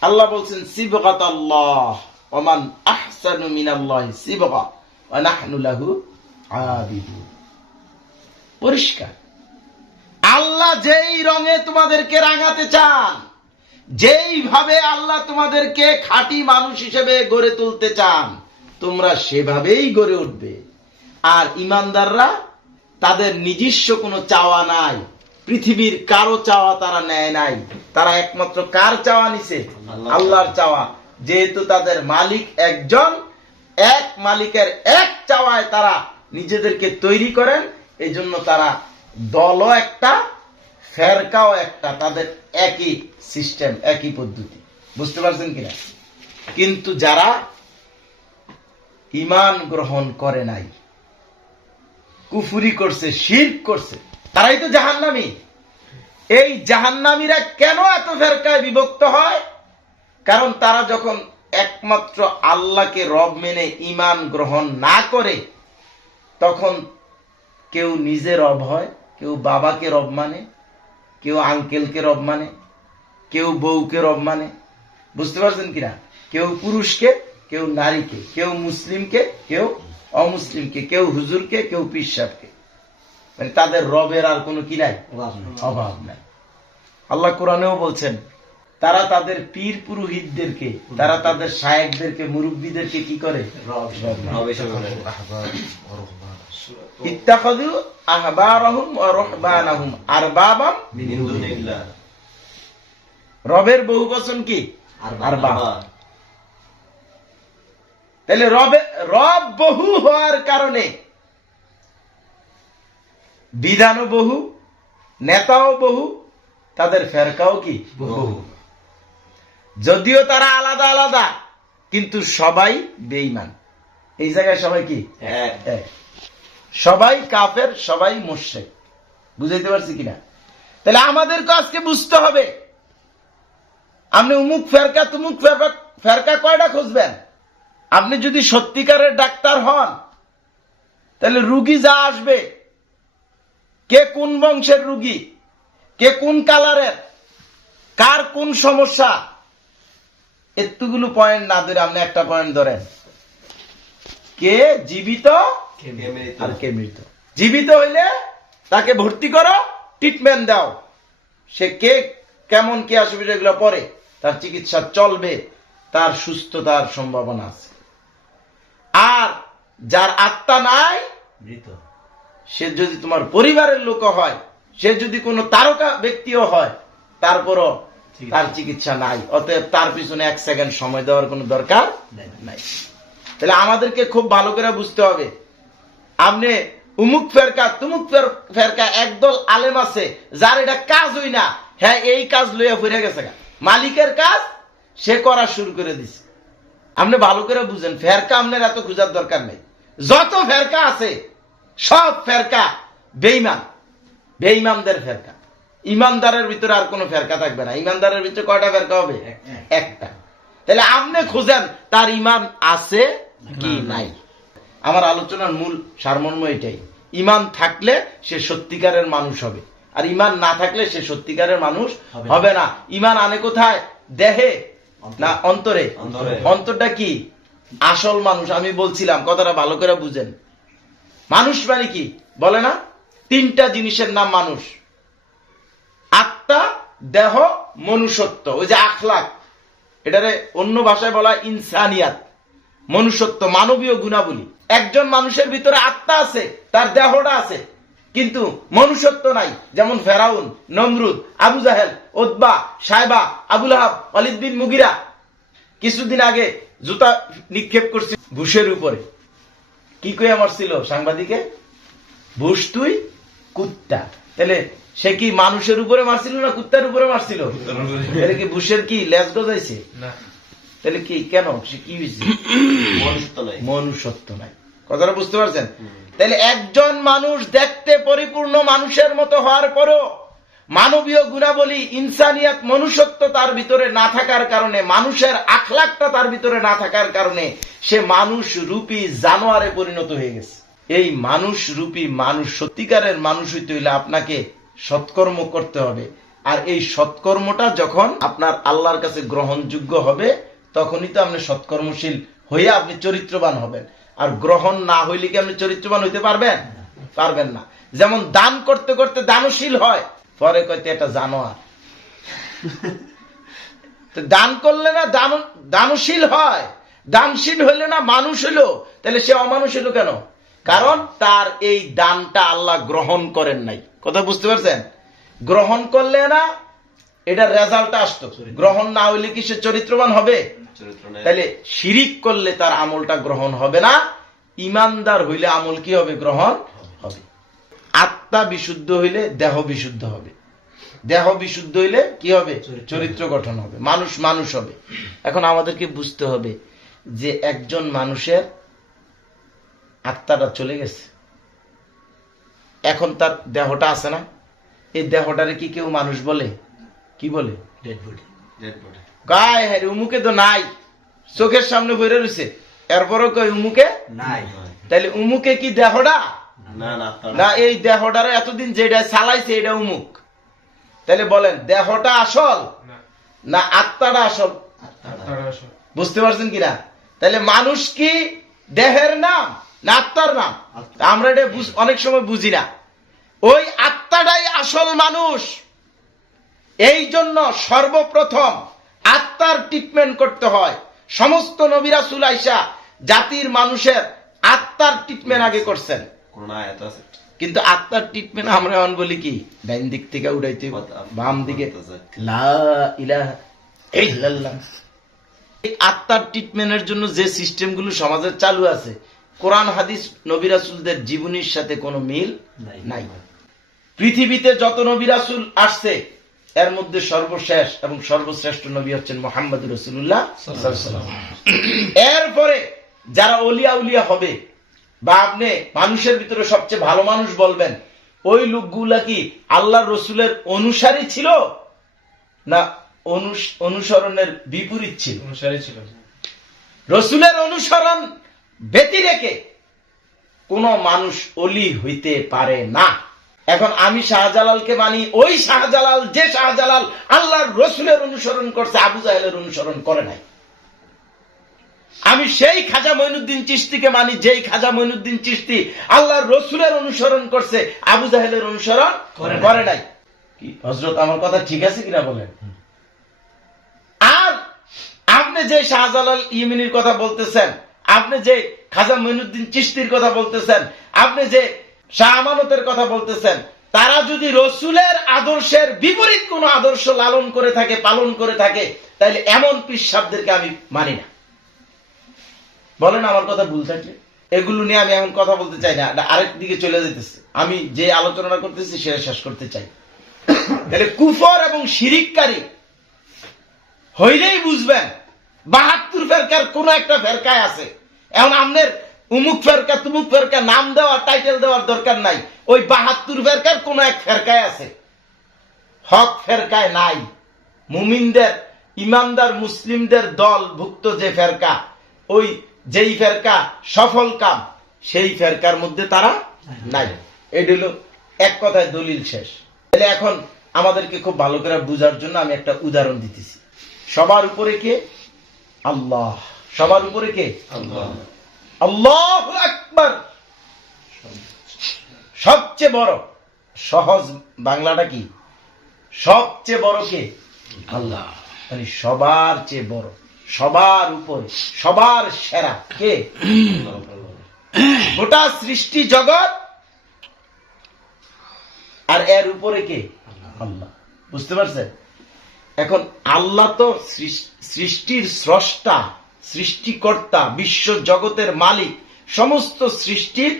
আল্লাহ বলছেন সিবগাতাল্লাহ ওয়া মান আহসানু মিনাল্লাহি সিবগা ওয়া নাহনু লাহু আবিদুন। পরিষ্কার, আল্লাহ যেই রঙে তোমাদেরকে রাঙাতে চান, যেইভাবে আল্লাহ তোমাদেরকে খাঁটি মানুষ হিসেবে গড়ে তুলতে চান, তোমরা সেভাবেই গড়ে উঠবে। আর ঈমানদাররা, তাদের নিজস্ব কোনো চাওয়া নাই, পৃথিবীর কারো চাওয়া তারা নেয় নাই, তারা একমাত্র কার চাওয়া নিছে? আল্লাহর চাওয়া। যেহেতু তাদের মালিক একজন, এক মালিকের এক চাওয়ায় তারা নিজেদেরকে তৈরি করেন, এই জন্য তারা দলও একটা, ফেরকাও একটা, তাদের একই সিস্টেম, একই পদ্ধতি। বুঝতে পারছেন কিনা? কিন্তু যারা ঈমান গ্রহণ করে নাই, কুফরি করছে, শিরক করছে, তারাই তো জাহান্নামী। এই জাহান্নামীরা কেন এত ফেরকায় বিভক্ত হয়? কারণ তারা যখন একমাত্র আল্লাহকে রব মেনে ঈমান গ্রহণ না করে, তখন কেউ নিজে রব হয়, কেউ বাবাকে রব মানে, কেউ আঙ্কেলকে রব মানে, কেউ বউকে রব মানে। বুঝতে পারছেন কিনা? কেউ পুরুষকে, কেউ নারীকে, কেউ মুসলিমকে, কেউ অমুসলিমকে, কেউ হুজুরকে, কেউ পীর সাহেবকে। মানে তাদের রবের আর কোনো কি নাই, অভাব নাই। আল্লাহ কোরআনেও বলছেন তারা তাদের পীর পুরোহিতদেরকে, তারা তাদের শায়েখদেরকে, মুরব্বীদেরকে কি করে? ইত্তাখাযু আহবারাহুম ওয়া রুহবানাহুম আরবাবাম মিন দুনিল্লাহ। রবের বহুবচন কি? আরবাব। তাহলে রব বহু হওয়ার কারণে বিধানও বহু, নেতাও বহু, তাদের ফেরকাও কি বহু। যদিও তারা আলাদা আলাদা, কিন্তু সবাই বেঈমান। এই জায়গায় সবাই কি? এক। সবাই কাফের, সবাই মুশরিক। বুঝাইতে পারছি কিনা? তাহলে আমাদেরকে আজকে বুঝতে হবে, আপনি উমুক ফেরকা তুমুক ফেরকা কয়টা খুঁজবেন? আপনি যদি সত্যিকারের ডাক্তার হন, তাহলে রুগী যা আসবে, কে কোন বংশের রুগী, কে কোন কালারের, কার কোন সমস্যা, এতগুলো পয়েন্ট না ধরে আপনি একটা পয়েন্ট ধরেন, কে জীবিত আর কে মৃত। জীবিত হইলে তাকে ভর্তি করো, ট্রিটমেন্ট দাও, সে কে কেমন কি আসবে এগুলো পরে, তার চিকিৎসা চলবে, তার সুস্থতার সম্ভাবনা আছে। আর যার আত্মা নাই, মৃত, সে যদি তোমার পরিবারের লোক হয়, সে যদি কোনো তারকা ব্যক্তিও হয়, তারপরও তার চিকিৎসা নাই। অতএব তার পিছনে 1 সেকেন্ড সময় দেওয়ার কোনো দরকার নাই। তাহলে আমাদেরকে খুব ভালো করে বুঝতে হবে, আপনি উমুক ফেরকা তুমুক ফেরকা, একদল আলেম আছে যার এটা কাজ হই না, হ্যাঁ এই কাজ লইয়া ফিরে গেছে, মালিকের কাজ সে করা শুরু করে দিছে। আপনি ভালো করে বুঝেন, ফেরকা আপনার এত খোঁজার দরকার নেই। যত ফেরকা আছে সব ফেরকা বেঈমান, বেঈমানদের ফেরকা। ইমানদারের ভিতরে আর কোনো ফেরকা থাকবে না। ইমানদারের ভিতরে কয়টা ফেরকা হবে? একটা। তাহলে আপনি খুঁজেন তার ইমান আছে কি নাই। আমার আলোচনার মূল সারমর্ম এটাই, ইমান থাকলে সে সত্যিকারের মানুষ হবে, আর ইমান না থাকলে সে সত্যিকারের মানুষ হবে না। ইমান আনে কোথায়? দেহে না অন্তরে? অন্তরটা কি? আসল মানুষ। আমি বলছিলাম, কথাটা ভালো করে বুঝেন। মানুষ মানে কি বলে না? 3টা জিনিসের নাম মানুষ: আত্মা, দেহ, মনুষ্যত্ব। ওই যে আখলাক, এটারে অন্য ভাষায় বলা ইনসানিয়াত, মনুষ্যত্ব, মানবীয় গুণাবলী। একজন মানুষের ভিতরে আত্মা আছে, তার দেহটা আছে, কিন্তু মনুষ্যত্ব নাই। যেমন ফেরাউন, নমরুদ, আবু জাহেল, উতবা, সাইবা, আবুল আহাব, ওয়ালিদ বিন মুগিরা কিছুদিন আগে জুতা নিক্ষেপ করছে বুশের উপরে। কি কই মারছিল সাংবাদিকে? বুশ তুই কুত্তা। তাহলে সে কি মানুষের উপরে মারছিল না কুত্তার উপরে মারছিল? তাহলে কি বুশের কি লেজ গজাইছে? তাহলে কি কেন সে কি হয়েছে? মনুষ্যত্ব নাই। কথাটা বুঝতে পারছেন? তাহলে একজন মানুষ দেখতে পরিপূর্ণ মানুষের মতো হওয়ার পরও মানবীয় গুণাবলী, ইনসানিয়াত, মনুষ্যত্ব তার ভিতরে না থাকার কারণে, মানুষের আখলাকটা তার ভিতরে না থাকার কারণে সে মানুষ রূপী জানোয়ারে পরিণত হয়ে গেছে। এই মানুষ রূপী মানুষ, সত্যিকারের মানুষ হইতে হইলে আপনাকে সৎকর্ম করতে হবে। আর এই সৎকর্মটা যখন আপনার আল্লাহর কাছে গ্রহণযোগ্য হবে, তখনই তো আপনি সৎকর্মশীল হয়ে আপনি চরিত্রবান হবেন। আর গ্রহণ না হইলে কি আপনি চরিত্রবান হইতে পারবেন? পারবেন না। যেমন দান করতে করতে দানশীল হয়, পরে কইতে এটা জানোয়ার। দান করলে না দানশীল হয়, দানশীল হইলে না মানুষ হইলো, তাহলে সে অমানুষ হইলো কেন? কারণ তার এই দানটা আল্লাহ গ্রহণ করেন নাই। কথা বুঝতে পারছেন? গ্রহণ করলে না এটা রেজাল্ট আসতো, গ্রহণ না হইলে কি সে চরিত্রবান হবে? তাহলে শিরিক করলে তার আমলটা গ্রহণ হবে না। ইমানদার হইলে আমল কি হবে? গ্রহণ হবে। আত্মা বিশুদ্ধ হইলে দেহ বিশুদ্ধ হবে, দেহ বিশুদ্ধ হইলে কি হবে? চরিত্র গঠন হবে, মানুষ মানুষ হবে। এখন আমাদেরকে বুঝতে হবে যে একজন মানুষের আত্মাটা চলে গেছে, এখন তার দেহটা আছে না, এই দেহটারে কি কেউ মানুষ বলে? কি বলে? Dead body. গায়ে হ্যাঁ উমুকে তো নাই, চোখের সামনে বইরে রয়েছে, এরপরও কই উমুকে নাই। তাইলে উমুকে কি দেহটা? না, এই দেহটার এতদিন যেটা চালাইছে এটা উমুক। তাহলে বলেন দেহটা আসল না আত্মাটা আসল? বুঝতে পারছেন কিনা? তাহলে মানুষ কি দেহের নাম না আত্মার নাম? আমরা এটা অনেক সময় বুঝি না। ওই আত্মাটাই আসল মানুষ। এই জন্য সর্বপ্রথম আত্মার ট্রিটমেন্ট করতে হয়। সমস্ত নবী রাসূল আইসা জাতির মানুষের আত্মার ট্রিটমেন্ট আগে করছেন। কিন্তু আত্মার ট্রিটমেন্ট আমরা এখন বলি কি, ডাইন দিক থেকে উঠাইতে বাম দিকে লা ইলাহা ইল্লাল্লাহ। এই আত্মার ট্রিটমেন্টের জন্য যে সিস্টেমগুলো সমাজে চালু আছে, কোরআন হাদিস নবী রাসূলদের জীবনীর সাথে কোনো মিল নাই। পৃথিবীতে যত নবী রাসূল আসছে এর মধ্যে সর্বশেষ এবং সর্বশ্রেষ্ঠ নবী হচ্ছেন মুহাম্মদুর রাসূলুল্লাহ সাল্লাল্লাহু আলাইহি ওয়াসাল্লাম। এরপরে যারা ওলিয়া উলিয়া হবে বা আপনি মানুষের ভিতরে সবচেয়ে ভালো মানুষ বলবেন, ওই লোকগুলা কি আল্লাহর রসুলের অনুসারী ছিল না অনুসরণের বিপরীত ছিল? অনুসারী ছিল। রসুলের অনুসরণ ব্যতি রেখে কোন মানুষ অলি হইতে পারে না। এখন আমি শাহজালালকে মানি, ওই শাহজালাল যে শাহজালাল আল্লাহর রসুলের অনুসরণ করছে, আবু জাহেলের অনুসরণ করে নাই। আমি সেই খাজা মঈনুদ্দিন চিশতিকে মানি, যেই খাজা মঈনুদ্দিন চিশতি আল্লাহর রসুলের অনুসরণ করছে, আবু জাহেলের অনুসরণ করে নাই। কি হযরত, আমার কথা ঠিক আছে কিনা বলেন? আর আপনি যে শাহজালাল ইয়েমেনির কথা বলতেছেন, আপনি যে খাজা মঈনুদ্দিন চিশতির কথা বলতেছেন, আপনি যে শাহ আমানতের কথা বলতেছেন, তারা যদি রসুলের আদর্শের বিপরীত কোন আদর্শ লালন করে থাকে, পালন করে থাকে, তাহলে এমন পীর সাহেবদেরকে আমি মানি না। বলেন আমার কথা ভুল থাকলে। এগুলো নিয়ে আমি এখন কথা বলতে চাই না, আরেক দিকে চলে যেতেছে। আমি যে আলোচনা করতেছি সেটা শেষ করতে চাই। তাহলে কুফর এবং শিরিককারী হইলেই বুঝবেন ৭২ ফেরকার কোন একটা ফেরকায় আছে। এখন আপনার উমুক ফেরকা তুমুক ফেরকা নাম দেওয়া, টাইটেল দেওয়ার দরকার নাই। ওই ৭২ ফেরকার কোন এক ফেরকায় আছে, হক ফেরকায় নাই। মুমিনদের, ইমানদার মুসলিমদের দল ভুক্ত যে ফেরকা, ওই যেই ফেরকা সফল কাম, সেই ফেরকার মধ্যে তারা নাই। এটা হলো এক কথায় দলিল শেষ। তাহলে এখন আমাদেরকে খুব ভালো করে বুঝার জন্য আমি একটা উদাহরণ দিতেছি। সবার উপরে কে? আল্লাহ। সবার উপরে কে? আল্লাহ। আল্লাহু আকবার। সবচেয়ে বড়, সহজ বাংলাটা কি? সবচেয়ে বড় কে? আল্লাহ। মানে সবার চেয়ে বড়, সবার উপরে, সবার সেরা কে? গোটা সৃষ্টি জগৎ আর এর উপরে কে? আল্লাহ। বুঝতে পারছেন? এখন আল্লাহ তো সৃষ্টির স্রষ্টা, সৃষ্টিকর্তা, বিশ্ব জগতের মালিক, সমস্ত সৃষ্টির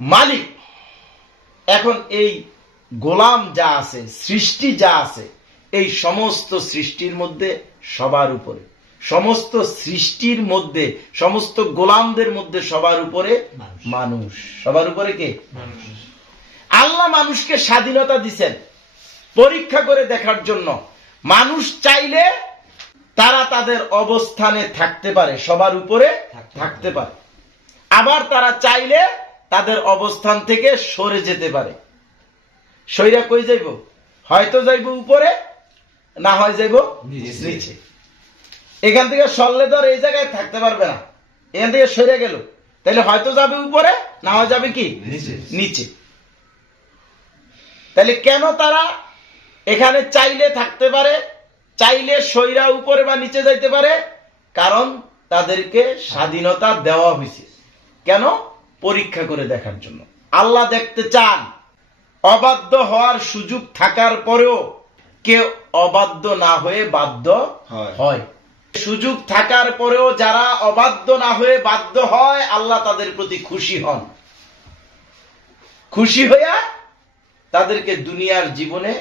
মালিক। এখন এই গোলাম যা আছে, সৃষ্টি যা আছে, এই সমস্ত সৃষ্টির মধ্যে সবার উপরে, সমস্ত সৃষ্টির মধ্যে, সমস্ত গোলামদের মধ্যে সবার উপরে মানুষ। সবার উপরে কে? আল্লাহ মানুষকে স্বাধীনতা দিচ্ছেন পরীক্ষা করে দেখার জন্য। মানুষ চাইলে তারা তাদের অবস্থানে থাকতে পারে, সবার উপরে থাকতে পারে। আবার তারা চাইলে তাদের অবস্থান থেকে সরে যেতে পারে। সইরা কই যাইব? হয়তো যাইব উপরে, না হয় যাইব নিচে। এখান থেকে সরলে ধর এই জায়গায় থাকতে পারবে না, এখান থেকে সরে গেল, তাহলে হয়তো যাবে উপরে, না হয় যাবে কি নিচে। তাহলে কেন তারা এখানে চাইলে থাকতে পারে, চাইলে সইরা উপরে বা নিচে যাইতে পারে? কারণ তাদেরকে স্বাধীনতা দেওয়া হয়েছে। কেন? পরীক্ষা করে দেখার জন্য। আল্লাহ দেখতে চান অবাধ্য হওয়ার সুযোগ থাকার পরেও কেউ অবাধ্য না হয়ে বাধ্য হয়। সুযোগ থাকার পরেও যারা অবাধ্য না হয়ে বাধ্য হয়, আল্লাহ তাদের প্রতি খুশি হন। খুশি হইয়া তাদেরকে দুনিয়ার জীবনে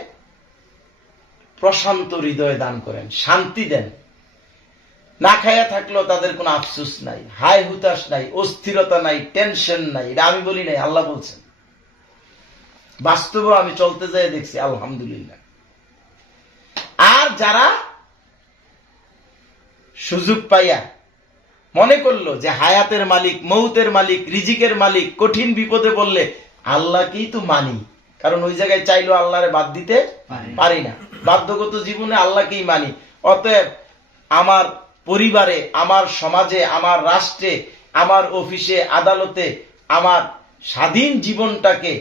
প্রশান্ত হৃদয় দান করেন, শান্তি দেন। না খাইয়া থাকলেও তাদের কোনো আফসোস নাই, হায় হুতাশ নাই, অস্থিরতা নাই, টেনশন নাই। এটা আমি বলি নাই, আল্লাহ বলছেন। বাস্তবে আমি চলতে যাই দেখছি, আলহামদুলিল্লাহ। আর যারা সুযোগ পাইয়া মনে করলো যে হায়াতের মালিক, মৌতের মালিক, রিজিকের মালিক, কঠিন বিপদে বললে আল্লাহকেই তো মানি, কারণ ওই জায়গায় চাইলো আল্লাহরে বাদ দিতে পারি না, বাধ্যগত জীবনে আল্লাহকেই মানি। অতএব আমার পরিবারে, আমার সমাজে, আমার রাষ্ট্রে, আমার অফিসে, আদালতে, আমার স্বাধীন জীবনটাকে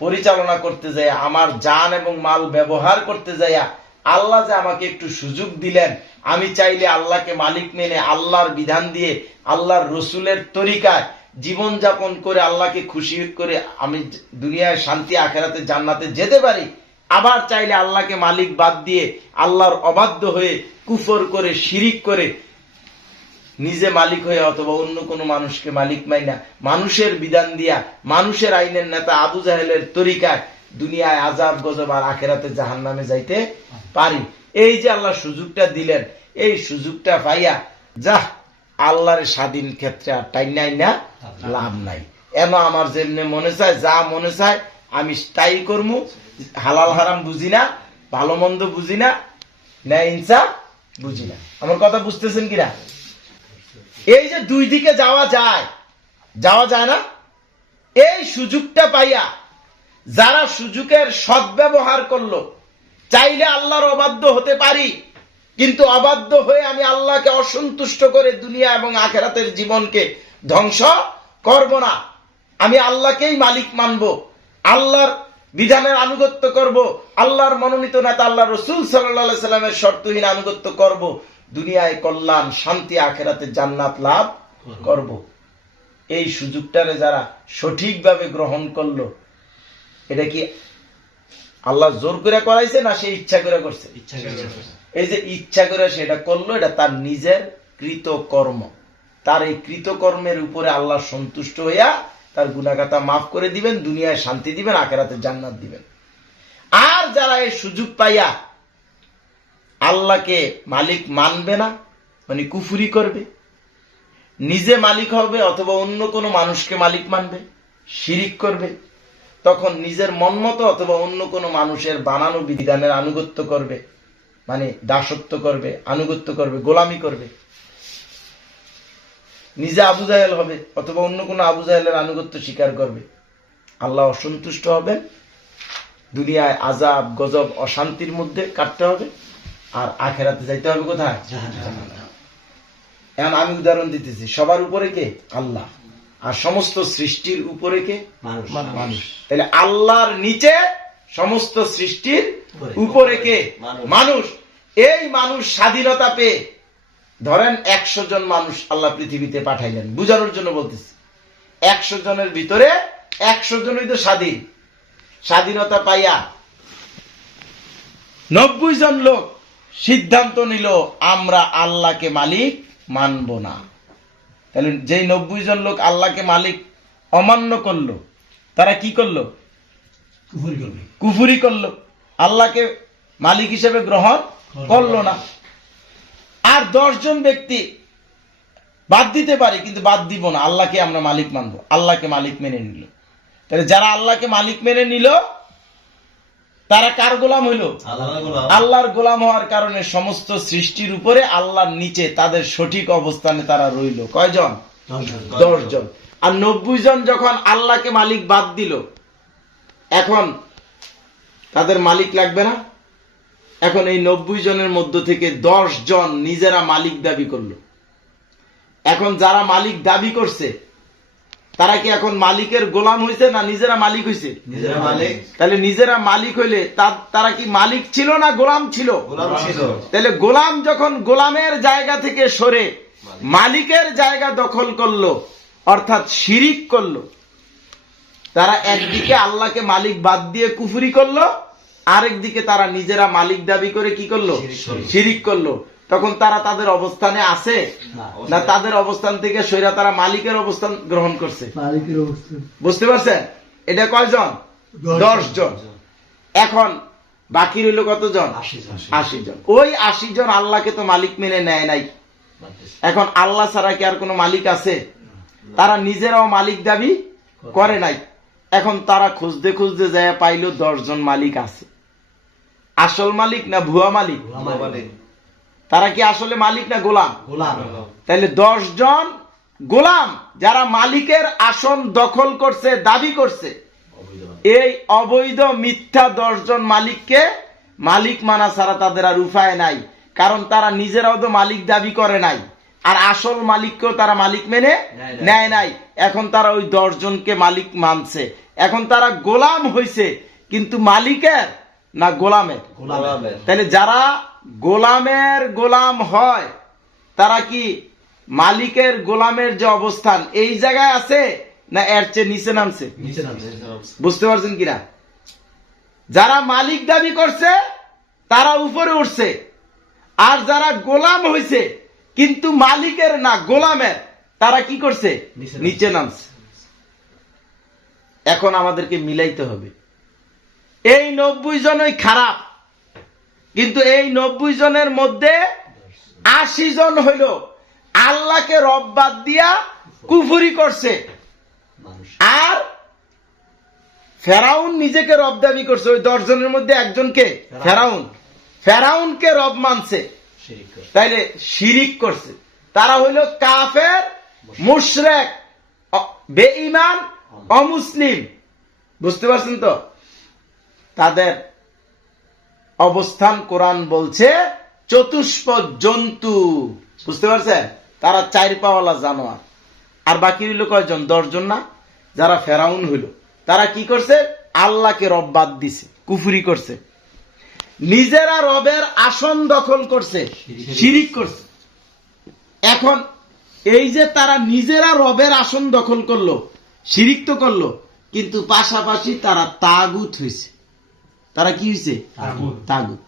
পরিচালনা করতে যায়, আমার জান এবং মাল ব্যবহার করতে যায় আল্লাহ যে আমাকে একটু সুযোগ দিলেন, আমি চাইলে আল্লাহকে মালিক মেনে আল্লাহর বিধান দিয়ে আল্লাহর রসুলের তরিকায় জীবন যাপন করে আল্লাহকে খুশি করে আমি দুনিয়ায় শান্তি আখেরাতে জান্নাতে যেতে পারি। আবার চাইলে আল্লাহকে মালিক বাদ দিয়ে আল্লাহর অবাধ্য হয়ে কুফর করে শিরিক করে নিজে মালিক হয়ে অথবা অন্য কোনো মানুষকে মালিক মাইনা মানুষের বিধান দিয়া মানুষের আইনের নেতা আবু জাহেলের তরিকায় দুনিয়ায় আযাব গজব আর আখেরাতে জাহান্নামে যাইতে পারি। এই যে আল্লাহ সুযোগটা দিলেন, এই সুযোগটা পাইয়া যা আল্লাহর স্বাধীন ক্ষেত্রে আর টাই নাই না লাভ নাই। এন আমার যেমনি মনে চায় যা মনে চায় আমি তাই করবো। হালাল হারাম বুঝি না, ভালো মন্দ বুঝি না, ন্যায় ইনসাফ বুঝি না। আমার কথা বুঝতেছেন কিনা? এই যে দুই দিকে যাওয়া যায় না, এই সুযোগটা পাইয়া যারা সুযোগের সদ্ব্যবহার করলো, চাইলে আল্লাহর অবাধ্য হতে পারি, কিন্তু অবাধ্য হয়ে আমি আল্লাহকে অসন্তুষ্ট করে দুনিয়া এবং আখেরাতের জীবনকে ধ্বংস করব না। আমি আল্লাহকেই মালিক মানব, আল্লাহর বিধানের আনুগত্য করব, আল্লাহর মনোনীত নেতা আল্লাহ রসুল সাল্লাল্লাহু আলাইহি সাল্লামের শর্তহীন আনুগত্য করব, দুনিয়ায় কল্যাণ শান্তি আখেরাতে জান্নাত লাভ করব। এই সুযোগটারে যারা সঠিকভাবে গ্রহণ করলো, এটা কি আল্লাহ জোর করে করাইছে না সে ইচ্ছা করে করছে? এই যে ইচ্ছা করে সেটা করলো, এটা তার নিজের কৃত কর্ম। তার এই কৃত কর্মের উপরে আল্লাহ সন্তুষ্ট হইয়া তার গুনাহগাতা মাফ করে দিবেন, দুনিয়ায় শান্তি দিবেন, আখেরাতে জান্নাত দিবেন। আর যারা এই সুযোগ পাইয়া আল্লাহকে মালিক মানবে না, মানে কুফরি করবে, নিজে মালিক হবে অথবা অন্য কোনো মানুষকে মালিক মানবে, শিরিক করবে, তখন নিজের মন মতো অথবা অন্য কোনো মানুষের বানানো বিধানের আনুগত্য করবে, মানে দাসত্ব করবে, আনুগত্য করবে, গোলামি করবে। নিজে আবু জাহেল হবে অথবা অন্য কোনো আবু জাহেলের আনুগত্য স্বীকার করবে। আল্লাহ অসন্তুষ্ট হবেন, দুনিয়ায় আযাব গজব অশান্তির মধ্যে কাটতে হবে, আর আখেরাতে যাইতে হবে কোথায়? এখন আমি উদাহরণ দিতেছি, সবার উপরে কে? আল্লাহ। আর সমস্ত সৃষ্টির উপরে কে? মানুষ। তাহলে আল্লাহর নিচে সমস্ত সৃষ্টির উপরে কে? মানুষ। এই মানুষ স্বাধীনতা পেয়ে, ধরেন 100 জন মানুষ আল্লাহ পৃথিবীতে পাঠাইলেন, বুঝানোর জন্য বলতেছি। 100 জনের ভিতরে 100 জনই তো স্বাধীন। স্বাধীনতা পাইয়া 90 জন লোক সিদ্ধান্ত নিল আমরা আল্লাহকে মালিক মানব না। তাহলে যেই 90 জন লোক আল্লাহকে মালিক অমান্য করলো, তারা কি করলো? কুফরি করলো, আল্লাহকে মালিক হিসেবে গ্রহণ করলো না। আর 10 জন ব্যক্তি বাদ দিতে পারে, কিন্তু বাদ দিব না, আল্লাহকে আমরা মালিক মানব, আল্লাহকে মালিক মেনে নিল। তাহলে যারা আল্লাহকে মালিক মেনে নিল তারা কার গোলাম হইল? আল্লাহর গোলাম হওয়ার কারণে সমস্ত সৃষ্টির উপরে আল্লাহর নিচে তাদের সঠিক অবস্থানে তারা রইল। কয়জন? 10 জন। আর 90 জন যখন আল্লাহকে মালিক বাদ দিল, এখন তাদের মালিক লাগবে না। এখন এই 90 জনের মধ্য থেকে 10 জন নিজেরা মালিক দাবি করলো। এখন যারা মালিক দাবি করছে তারা কি এখন মালিকের গোলাম হয়েছে না নিজেরা মালিক হয়েছে? নিজেরা মালিক। তাহলে নিজেরা মালিক হইলে তারা কি মালিক ছিল না গোলাম ছিল? গোলাম ছিল। তাহলে গোলাম যখন গোলামের জায়গা থেকে সরে মালিকের জায়গা দখল করলো, অর্থাৎ শিরিক করলো, তারা একদিকে আল্লাহকে মালিক বাদ দিয়ে কুফরি করলো, আরেকদিকে তারা নিজেরা মালিক দাবি করে কি করলো? শিরিক করলো। তখন তারা তাদের অবস্থানে আছে না তাদের অবস্থান থেকে সইরা তারা মালিকের অবস্থান গ্রহণ করছে? বুঝতে পারছেন? এটা কয়জন? 10 জন। এখন বাকি রইল কতজন? 80 জন। ওই 80 জন আল্লাহকে তো মালিক মেনে নেয় নাই। এখন আল্লাহ ছাড়া কি আর কোনো মালিক আছে? তারা নিজেরাও মালিক দাবি করে নাই। এখন তারা খুঁজতে খুঁজতে যায় পাইল 10 জন মালিক আছে। আসল মালিক না ভুয়া মালিক? তারা কি আসলে মালিক না গোলাম? তাহলে 10 জন গোলাম যারা মালিকের আসন দখল করছে, দাবি করছে, এই অবৈধ মিথ্যা 10 জন মালিককে মালিক মানা ছাড়া তাদের আর উপায় নাই। কারণ তারা নিজেরাও তো মালিক দাবি করে নাই, আর আসল মালিককেও তারা মালিক মেনে নেয় নাই। এখন তারা ওই 10 জনকে মালিক মানছে। এখন তারা গোলাম হইছে, কিন্তু মালিকের না গোলামের? তাহলে যারা গোলামের গোলাম হয় তারা কি মালিকের গোলামের যে অবস্থান এই জায়গায় আছে না এর চেয়ে নিচে নামছে? বুঝতে পারছেন কিনা? যারা মালিক দাবি করছে তারা উপরে উঠছে, আর যারা গোলাম হইছে কিন্তু মালিকের না গোলামের, তারা কি করছে? নিচে নামছে। এখন আমাদেরকে মিলাইতে হবে। এই 90 জনই খারাপ, কিন্তু এই 90 জনের মধ্যে 80 জন হইল আল্লাহকে রব বাদ দিয়া কুফরি করছে, আর ফেরাউন নিজেকে রব দাবি করছে। ওই 10 জনের মধ্যে একজনকে ফেরাউনকে রব মানছে, তাইলে শিরিক করছে। তারা হইল কাফের, মুশরিক, বেঈমান, অমুসলিম। বুঝতে পারছেন তো? তাদের অবস্থান কোরআন বলছে চতুষ্পদ জন্তু। বুঝতে পারছেন? তারা 4 পাওয়ালা জানোয়ার। আর বাকি হইল কয়জন? 10 জন না? যারা ফেরাউন হইল তারা কি করছে? আল্লাহকে রব বাদ দিছে, কুফরি করছে, নিজেরা রবের আসন দখল করছে, শিরিক করছে। এখন এই যে তারা নিজেরা রবের আসন দখল করলো, শিরিক তো করলো, কিন্তু পাশাপাশি তারা তাগুত হয়েছে। তারা কি হয়েছে? তাগুত।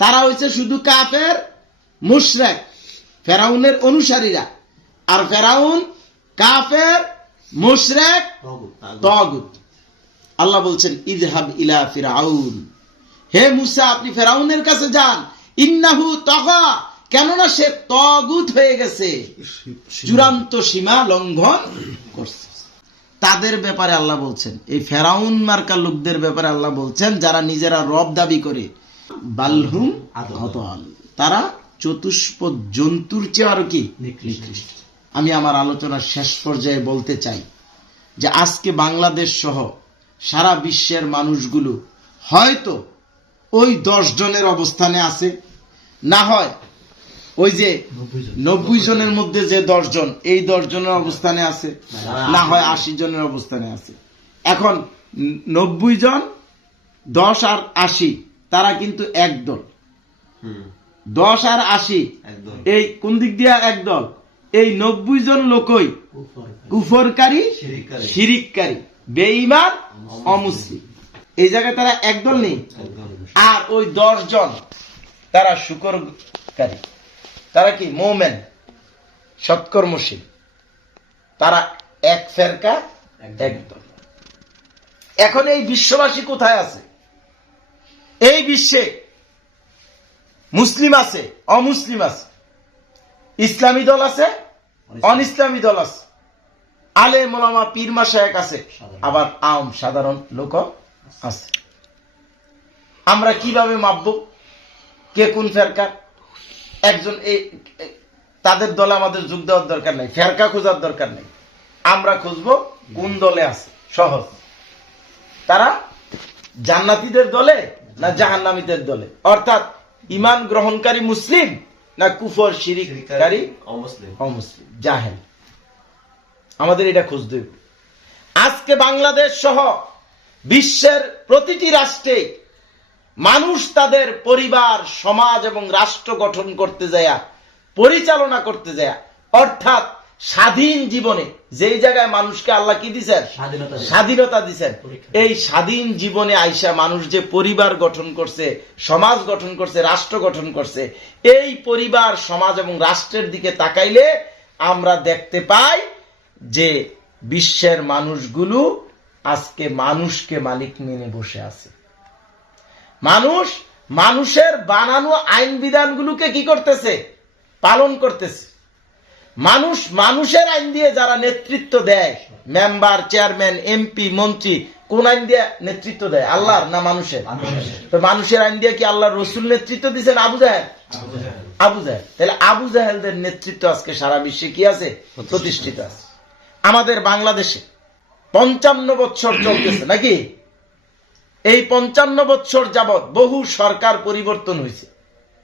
তারা হয়েছে শুধু কাফের, মুশরিক, ফেরাউনের অনুসারীরা। আর ফেরাউন কাফের, মুশরিক, তাগুত। আল্লাহ বলছেন ইযহাব ইলা ফিরআউন, হে মুসা আপনি ফেরাউনের কাছে যান, ইন্নাহু তাগা, কেননা সে তাগুত হয়ে গেছে, চূড়ান্ত সীমা লঙ্ঘন করছে। তাদের ব্যাপারে আল্লাহ বলছেন, এই ফেরাউন মার্কা লোকদের ব্যাপারে আল্লাহ বলছেন যারা নিজেরা রব দাবি করে, বালহুম আদাল, তারা চতুষ্পদ জন্তুর চেয়ে আরো কি নিকৃষ্ট। আমি আমার আলোচনার শেষ পর্যায়ে বলতে চাই যে আজকে বাংলাদেশ সহ সারা বিশ্বের মানুষগুলো হয়তো ওই 10 জনের অবস্থানে আছে, না হয় ওই যে 90 জনের মধ্যে যে 10 জন, এই 10 জনের অবস্থানে আছে, না হয় 80 জনের অবস্থানে আছে। এখন 90 জন, 10 আর 80 তারা কিন্তু একদল। 10 আর 80 এই কোন দিক দিয়ে একদল? এই 90 জন লোকই কুফরকারী, শিরিককারী, বেঈমান, অমুসলিম। এই জায়গায় তারা একদল নেই। আর ওই 10 জন তারা শুকরকারী, তারা কি মুমিন, সৎকর্মশীল, তারা এক ফেরকা, একদল। এখন এই বিশ্ববাসী কোথায় আছে? এই বিশ্বে মুসলিম আছে, অমুসলিম আছে, ইসলামী দল আছে, অনিসলামী দল আছে, আলেম ওলামা পীর মাশায়েখ আছে, আবার আম সাধারণ লোক আছে। আমরা কিভাবে মাপব কে কোন ফেরকা? একজন তাদের দলে আমাদের যোগ দেওয়ার দরকার নেই, ফেরকা খোঁজার দরকার নেই। আমরা খুঁজবো কোন দলে আছে। সহজ, তারা জান্নাতীদের দলে না জাহান্নামীদের দলে, অর্থাৎ ঈমান গ্রহণকারী মুসলিম না কুফর শিরিককারী অমুসলিম জাহেল। আমাদের এটা খুঁজতে হবে। আজকে বাংলাদেশ সহ বিশ্বের প্রতিটি রাষ্ট্রে মানুষ তাদের পরিবার, সমাজ এবং রাষ্ট্র গঠন করতে যায়, পরিচালনা করতে যায়, অর্থাৎ স্বাধীন জীবনে যেই জায়গায় মানুষকে আল্লাহ কি দিচ্ছেন? স্বাধীনতা দিচ্ছেন। এই স্বাধীন জীবনে আইসা মানুষ যে পরিবার গঠন করছে, সমাজ গঠন করছে, রাষ্ট্র গঠন করছে, এই পরিবার, সমাজ এবং রাষ্ট্রের দিকে তাকাইলে আমরা দেখতে পাই যে বিশ্বের মানুষগুলো আজকে মানুষকে মালিক মেনে বসে আছে। মানুষ মানুষের বানানো আইন বিধানগুলোকে কি করতেছে? পালন করতেছে। মানুষ মানুষের আইন দিয়ে যারা নেতৃত্ব দেয়, মেম্বার, চেয়ারম্যান, এমপি, মন্ত্রী, কোন আইন দিয়ে নেতৃত্ব দেয়? আল্লাহর না মানুষের? তো মানুষের আইন দিয়ে কি আল্লাহর রসুল নেতৃত্ব দিচ্ছেন? আবু জাহেল। তাহলে আবু জাহেলদের নেতৃত্ব আজকে সারা বিশ্বে কি আছে? প্রতিষ্ঠিত আছে। আমাদের বাংলাদেশে 55 বছর চলতেছে নাকি? এই 55 বছর যাবৎ বহু সরকার পরিবর্তন হয়েছে।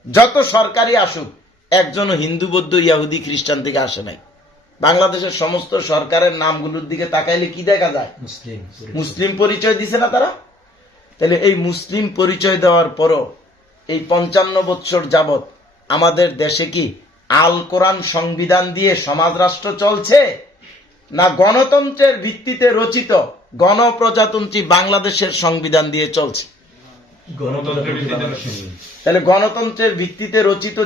যত সরকারই আসুক, একজনও হিন্দু, বৌদ্ধ, ইহুদি, খ্রিস্টান থেকে আসে নাই। বাংলাদেশের সমস্ত সরকারের নামগুলোর দিকে তাকাইলে কি দেখা যায়? মুসলিম পরিচয় দিছে না তারা? তাহলে এই মুসলিম পরিচয় দেওয়ার পরও এই 55 বছর যাবত আমাদের দেশে কি আল কোরআন সংবিধান দিয়ে সমাজ রাষ্ট্র চলছে, না গণতন্ত্রের ভিত্তিতে রচিত গণপ্রজাতন্ত্রী বাংলাদেশের সংবিধান দিয়ে চলছে? তাহলে গণতন্ত্রের ভিত্তিতে রচিত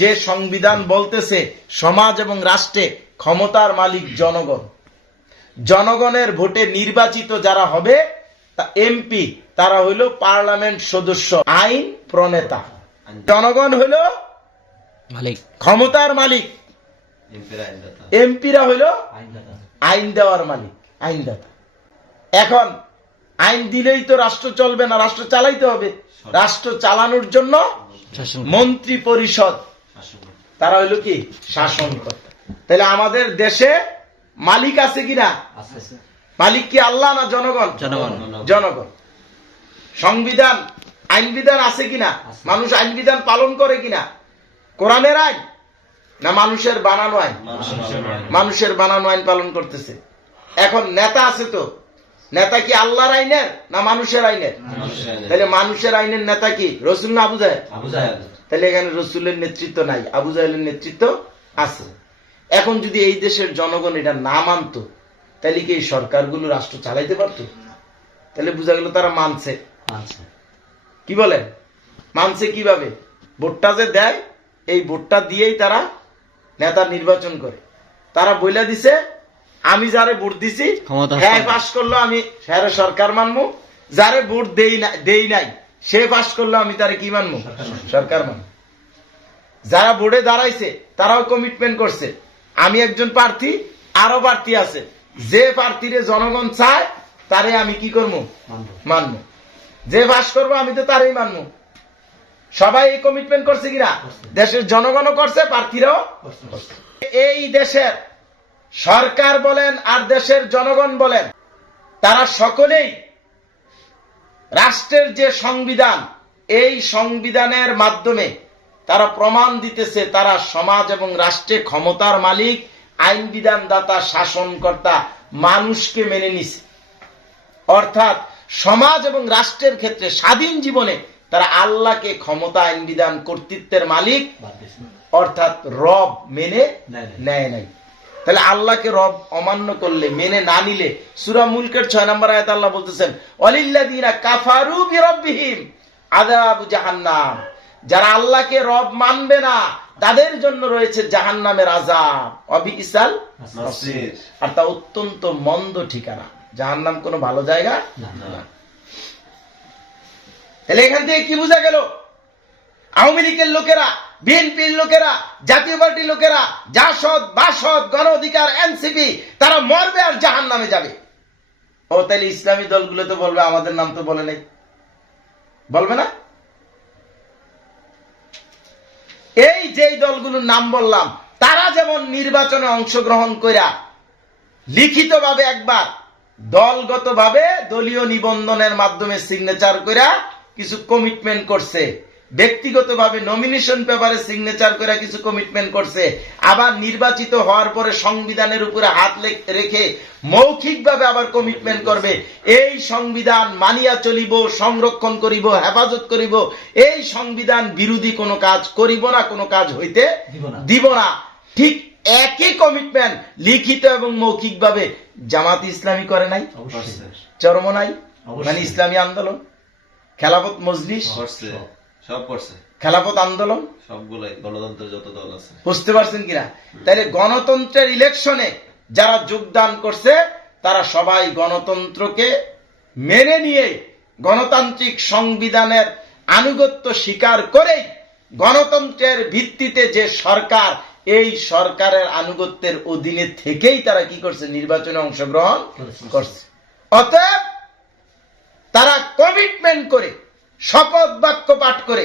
যে সংবিধান বলতেছে সমাজ এবং রাষ্ট্রে ক্ষমতার মালিক জনগণ, জনগণের ভোটে নির্বাচিত যারা হবে তা এমপি, তারা হইল পার্লামেন্ট সদস্য, আইন প্রণেতা। জনগণ হইল মালিক, ক্ষমতার মালিক, এমপিরা হইল আইন দেওয়ার মালিক, আইনদাতা। এখন আইন দিলেই তো রাষ্ট্র চলবে না, রাষ্ট্র চালাইতে হবে। রাষ্ট্র চালানোর জন্য মন্ত্রী পরিষদ, তারা হইল কি শাসনকর্তা। তাহলে আমাদের দেশে মালিক আছে কিনা? মালিক কি আল্লাহ না জনগণ? জনগণ। সংবিধান আইন বিধান আছে কিনা? মানুষ আইন বিধান পালন করে কিনা? কোরআনের আইন না মানুষের বানানো আইন? মানুষের বানানো আইন পালন করতেছে। এখন নেতা আছে, তো নেতা কি আল্লাহর আইনের না মানুষের আইনের? তাহলে মানুষের আইনের নেতা কি রসুল না আবু জাহেল? তাহলে এখানে রসুলের নেতৃত্ব নাই, আবু জাহেলের নেতৃত্ব আছে। এখন যদি এই দেশের জনগণ এটা না মানত, তাহলে কি এই সরকারগুলো রাষ্ট্র চালাইতে পারত? তাহলে বোঝা গেল তারা মানছে। কি বলেন? মানছে কিভাবে? ভোটটা যে দেয়, এই ভোটটা দিয়েই তারা নেতা নির্বাচন করে। তারা বইলা দিছে আমি যারে ভোট দিছি হ্যাঁ পাশ করলো, আমি হ্যাঁ সরকার মানবো। যারে ভোট দেই নাই সে পাশ করলো, আমি তারে কি মানবো? সরকার মানবো। যারা ভোটে দাঁড়াইছে তারাও কমিটমেন্ট করছে আমি একজন প্রার্থী, আরো প্রার্থী আছে, যে প্রার্থীরে জনগণ চায় তারে আমি কি করবো? মানবো। যে পাশ করবো আমি তো তারই মানবো। সবাই এই কমিটমেন্ট করছে কিনা? দেশের জনগণও করছে, প্রার্থীরাও। এই দেশের সরকার বলেন আর দেশের জনগণ বলেন, তারা সকলেই রাষ্ট্রের যে সংবিধান, এই সংবিধানের মাধ্যমে তারা প্রমাণ দিতেছে তারা সমাজ এবং রাষ্ট্রে ক্ষমতার মালিক, আইন বিধানদাতা, শাসনকর্তা, মানুষকে মেনে নিছে। অর্থাৎ সমাজ এবং রাষ্ট্রের ক্ষেত্রে স্বাধীন জীবনে তারা আল্লাহকে ক্ষমতা, আইন বিধান, কর্তৃত্বের মালিক অর্থাৎ রব মেনে নেয় নাই। তাহলে আল্লাহকে রব অমান্য করলে, মেনে না নিলে, সূরা মুলকের 6 নম্বর আয়াত আল্লাহ বলতেছেন ওয়ালিল্লাযিনা কাফারু বিরাব্বিহিম আযাবু জাহান্নাম, যারা আল্লাহকে রব মানবে না তাদের জন্য রয়েছে জাহান্নামের আযাব, অবিসাল মাসির, আর তা অত্যন্ত মন্দ ঠিকানা। জাহান্নাম কোনো ভালো জায়গা না। তাহলে এখান থেকে কি বোঝা গেল? আওয়ামী লীগের লোকেরা, বিএনপির লোকেরা, জাতীয় পার্টির লোকেরা, জাসদ, বাসদ, গণ অধিকার, এনসিপি, তারা মরবে আর জাহান্নামে যাবে। ও তাহলে ইসলামী দলগুলো তো বলবে আমাদের নাম তো বলে নাই, বলবে না? এই যেই দলগুলোর নাম বললাম, তারা যেমন নির্বাচনে অংশগ্রহণ কইরা লিখিতভাবে একবার, দলগতভাবে দলীয় নিবন্ধনের মাধ্যমে সিগনেচার কইরা কিছু কমিটমেন্ট করছে, ব্যক্তিগতভাবে নমিনেশন পেপারে সিগনেচার করে কিছু কমিটমেন্ট করছে, আবার নির্বাচিত হওয়ার পরে সংবিধানের উপরে হাত রেখে মৌখিকভাবে আবার কমিটমেন্ট করবে এই সংবিধান মানিয়া চলিব, সংরক্ষণ করিব, হেফাজত করিব, এই সংবিধান বিরোধী কোনো কাজ করিব না, কোনো কাজ হইতে দিব না। ঠিক একই কমিটমেন্ট লিখিত এবং মৌখিকভাবে জামাত ইসলামী করে নাই? চরমনাই মানে ইসলামী আন্দোলন, খেলাফত মজলিস সব করছে, খেলাফত আন্দোলন সবগুলাই, গণতন্ত্রের যত দল আছে। বুঝতে পারছেন কিনা? তাইলে গণতন্ত্রের ইলেকশনে যারা যোগদান করছে তারা সবাই গণতন্ত্রকে মেনে নিয়ে গণতান্ত্রিক সংবিধানের আনুগত্য স্বীকার করে গণতন্ত্রের ভিত্তিতে যে সরকার, এই সরকারের আনুগত্যের অধীনে থেকেই তারা কি করছে? নির্বাচনে অংশগ্রহণ করছে। অতএব তারা কমিটমেন্ট করে, শপথ বাক্য পাঠ করে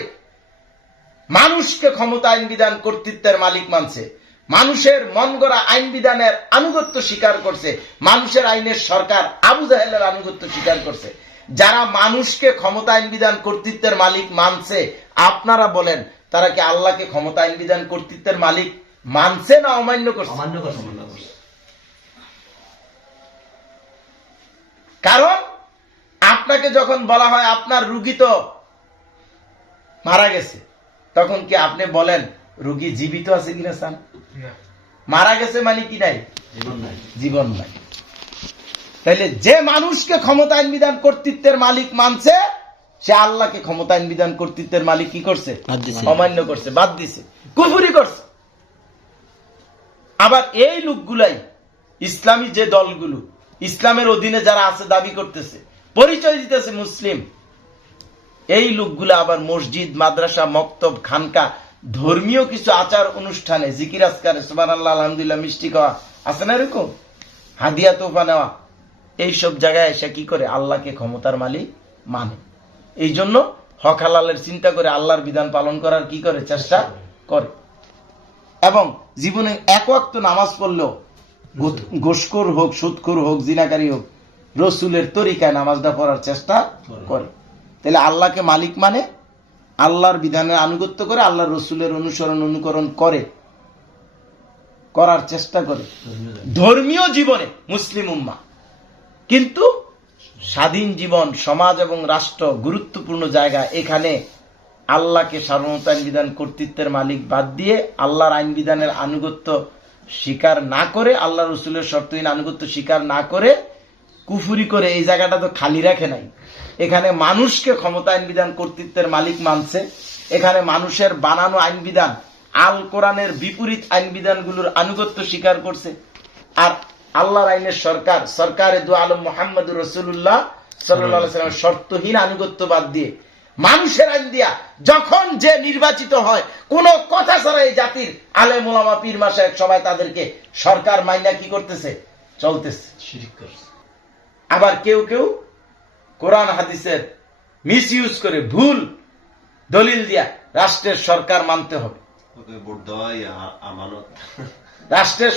মানুষকে ক্ষমতা, আইন বিধান, কর্তৃত্বের মালিক মানছে, মানুষের মন গড়া আইন বিধানের আনুগত্য স্বীকার করছে, মানুষের আইনের সরকার আবু জাহেলের আনুগত্য স্বীকার করছে। যারা মানুষকে ক্ষমতা, আইন বিধান, কর্তৃত্বের মালিক মানছে, আপনারা বলেন তারা কি আল্লাহকে ক্ষমতা, আইন বিধান, কর্তৃত্বের মালিক মানছে না অমান্য করছে? কারণ আপনাকে যখন বলা হয় আপনার রুগী তো মারা গেছে, তখন কি আপনি বলেন রুগী জীবিত আছে কিনা স্যার? মারা গেছে মানে কি নাই? জীবন নাই। তাইলে যে মানুষকে ক্ষমতায়ন বিধান কর্তৃত্বের মালিক মানছে, সে আল্লাহকে ক্ষমতায়ন বিধান কর্তৃত্বের মালিক কি করছে? অমান্য করছে, বাদ দিছে, কুফরি করছে। আবার এই লোকগুলাই ইসলামী যে দলগুলো ইসলামের অধীনে যারা আছে দাবি করতেছে, পরিচয় দিতেছে মুসলিম, এই লোকগুলো আবার মসজিদ, মাদ্রাসা, মক্তব, খানকা, ধর্মীয় কিছু আচার অনুষ্ঠানে জিকির আজকারে সুবহানাল্লাহ, আলহামদুলিল্লাহ, মিষ্টি খাওয়া আছে না এরকম, হাদিয়া তোফা নেওয়া, এইসব জায়গায় এসে কি করে? আল্লাহকে ক্ষমতার মালিক মানে। এই জন্য হক হালালের চিন্তা করে আল্লাহর বিধান পালন করার কি করে? চেষ্টা করে। এবং জীবনে এক ওয়াক্ত নামাজ পড়লেও ঘুষখোর হোক, সুদখোর হোক, জিনাকারী হোক, রসুলের তরিকায় নামাজটা পড়ার চেষ্টা করে। তাহলে আল্লাহকে মালিক মানে, আল্লাহর বিধানের আনুগত্য করে, আল্লাহর রসুলের অনুকরণ করে, করার চেষ্টা করে ধর্মীয় জীবনে মুসলিম উম্মা। কিন্তু স্বাধীন জীবন, সমাজ এবং রাষ্ট্র গুরুত্বপূর্ণ জায়গা, এখানে আল্লাহকে সার্বভৌম আইন বিধান কর্তৃত্বের মালিক বাদ দিয়ে আল্লাহর আইন বিধানের আনুগত্য স্বীকার না করে, আল্লাহ রসুলের শর্তহীন আনুগত্য স্বীকার না করে কুফুরি করে এই জায়গাটা তো খালি রাখে নাই। এখানে মানুষকে ক্ষমতা আইন বিধান কর্তৃত্বের মালিক মানছে, এখানে মানুষের বানানো আইন বিধান, আল কোরআনের বিপরীত আইন বিধানগুলোর আনুগত্য স্বীকার করছে। আর আল্লাহর আইনের সরকারে দু আলম মুহাম্মদুর রাসূলুল্লাহ সাল্লাল্লাহু আলাইহি ওয়াসাল্লামের শর্তহীন আনুগত্য বাদ দিয়ে মানুষের আইন দিয়া যখন যে নির্বাচিত হয়, কোন কথা ছাড়া এই জাতির আলেম ওলামা পীর মাশায়েখ সবাই তাদেরকে সরকার মাইনা কি করতেছে? চলতেছে। আবার কেউ কেউ কোরআন হাদিসের মিসইউজ করে ভুল দলিল দিয়া রাষ্ট্রের সরকার মানতে হবে, ভোট দেওয়াই আমানত। রাষ্ট্রের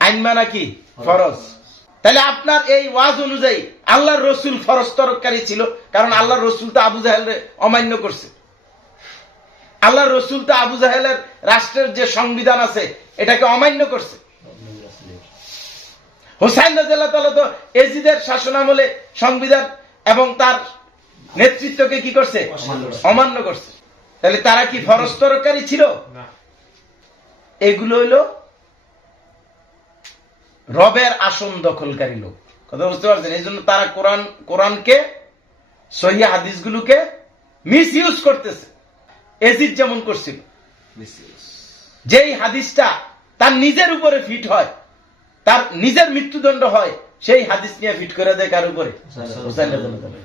আইন মানা কি ফরজ। তাহলে আপনার এই ওয়াজ অনুযায়ী আল্লাহর রসুল ফরজ তরককারী ছিল, কারণ আল্লাহর রসুল তো আবু জাহেলের অমান্য করছে। আল্লাহর রসুল তো আবু জাহেলের রাষ্ট্রের যে সংবিধান আছে এটাকে অমান্য করছে। হুসাইন রাদিয়াল্লাহু তাআলা তো এজিদের শাসনামলে সংবিধান এবং তার নেতৃত্বকে কি করছে? অমান্য করছে। তাহলে তারা কি ফরজ তরককারী ছিল? এগুলো হইল রবের আসন দখলকারী লোক। কথা বুঝতে পারছেন? এই জন্য তারা কোরআনকে, সহিহ হাদিসগুলোকে মিসইউজ করতেছে। এজিদ যেমন করছিল, যেই হাদিসটা তার নিজের উপরে ফিট হয়, তার নিজের মৃত্যুদণ্ড হয়, সেই হাদিস নিয়ে ফিট করে দেয় কার উপরে? হুসাইন রাদিয়াল্লাহু তাআলা।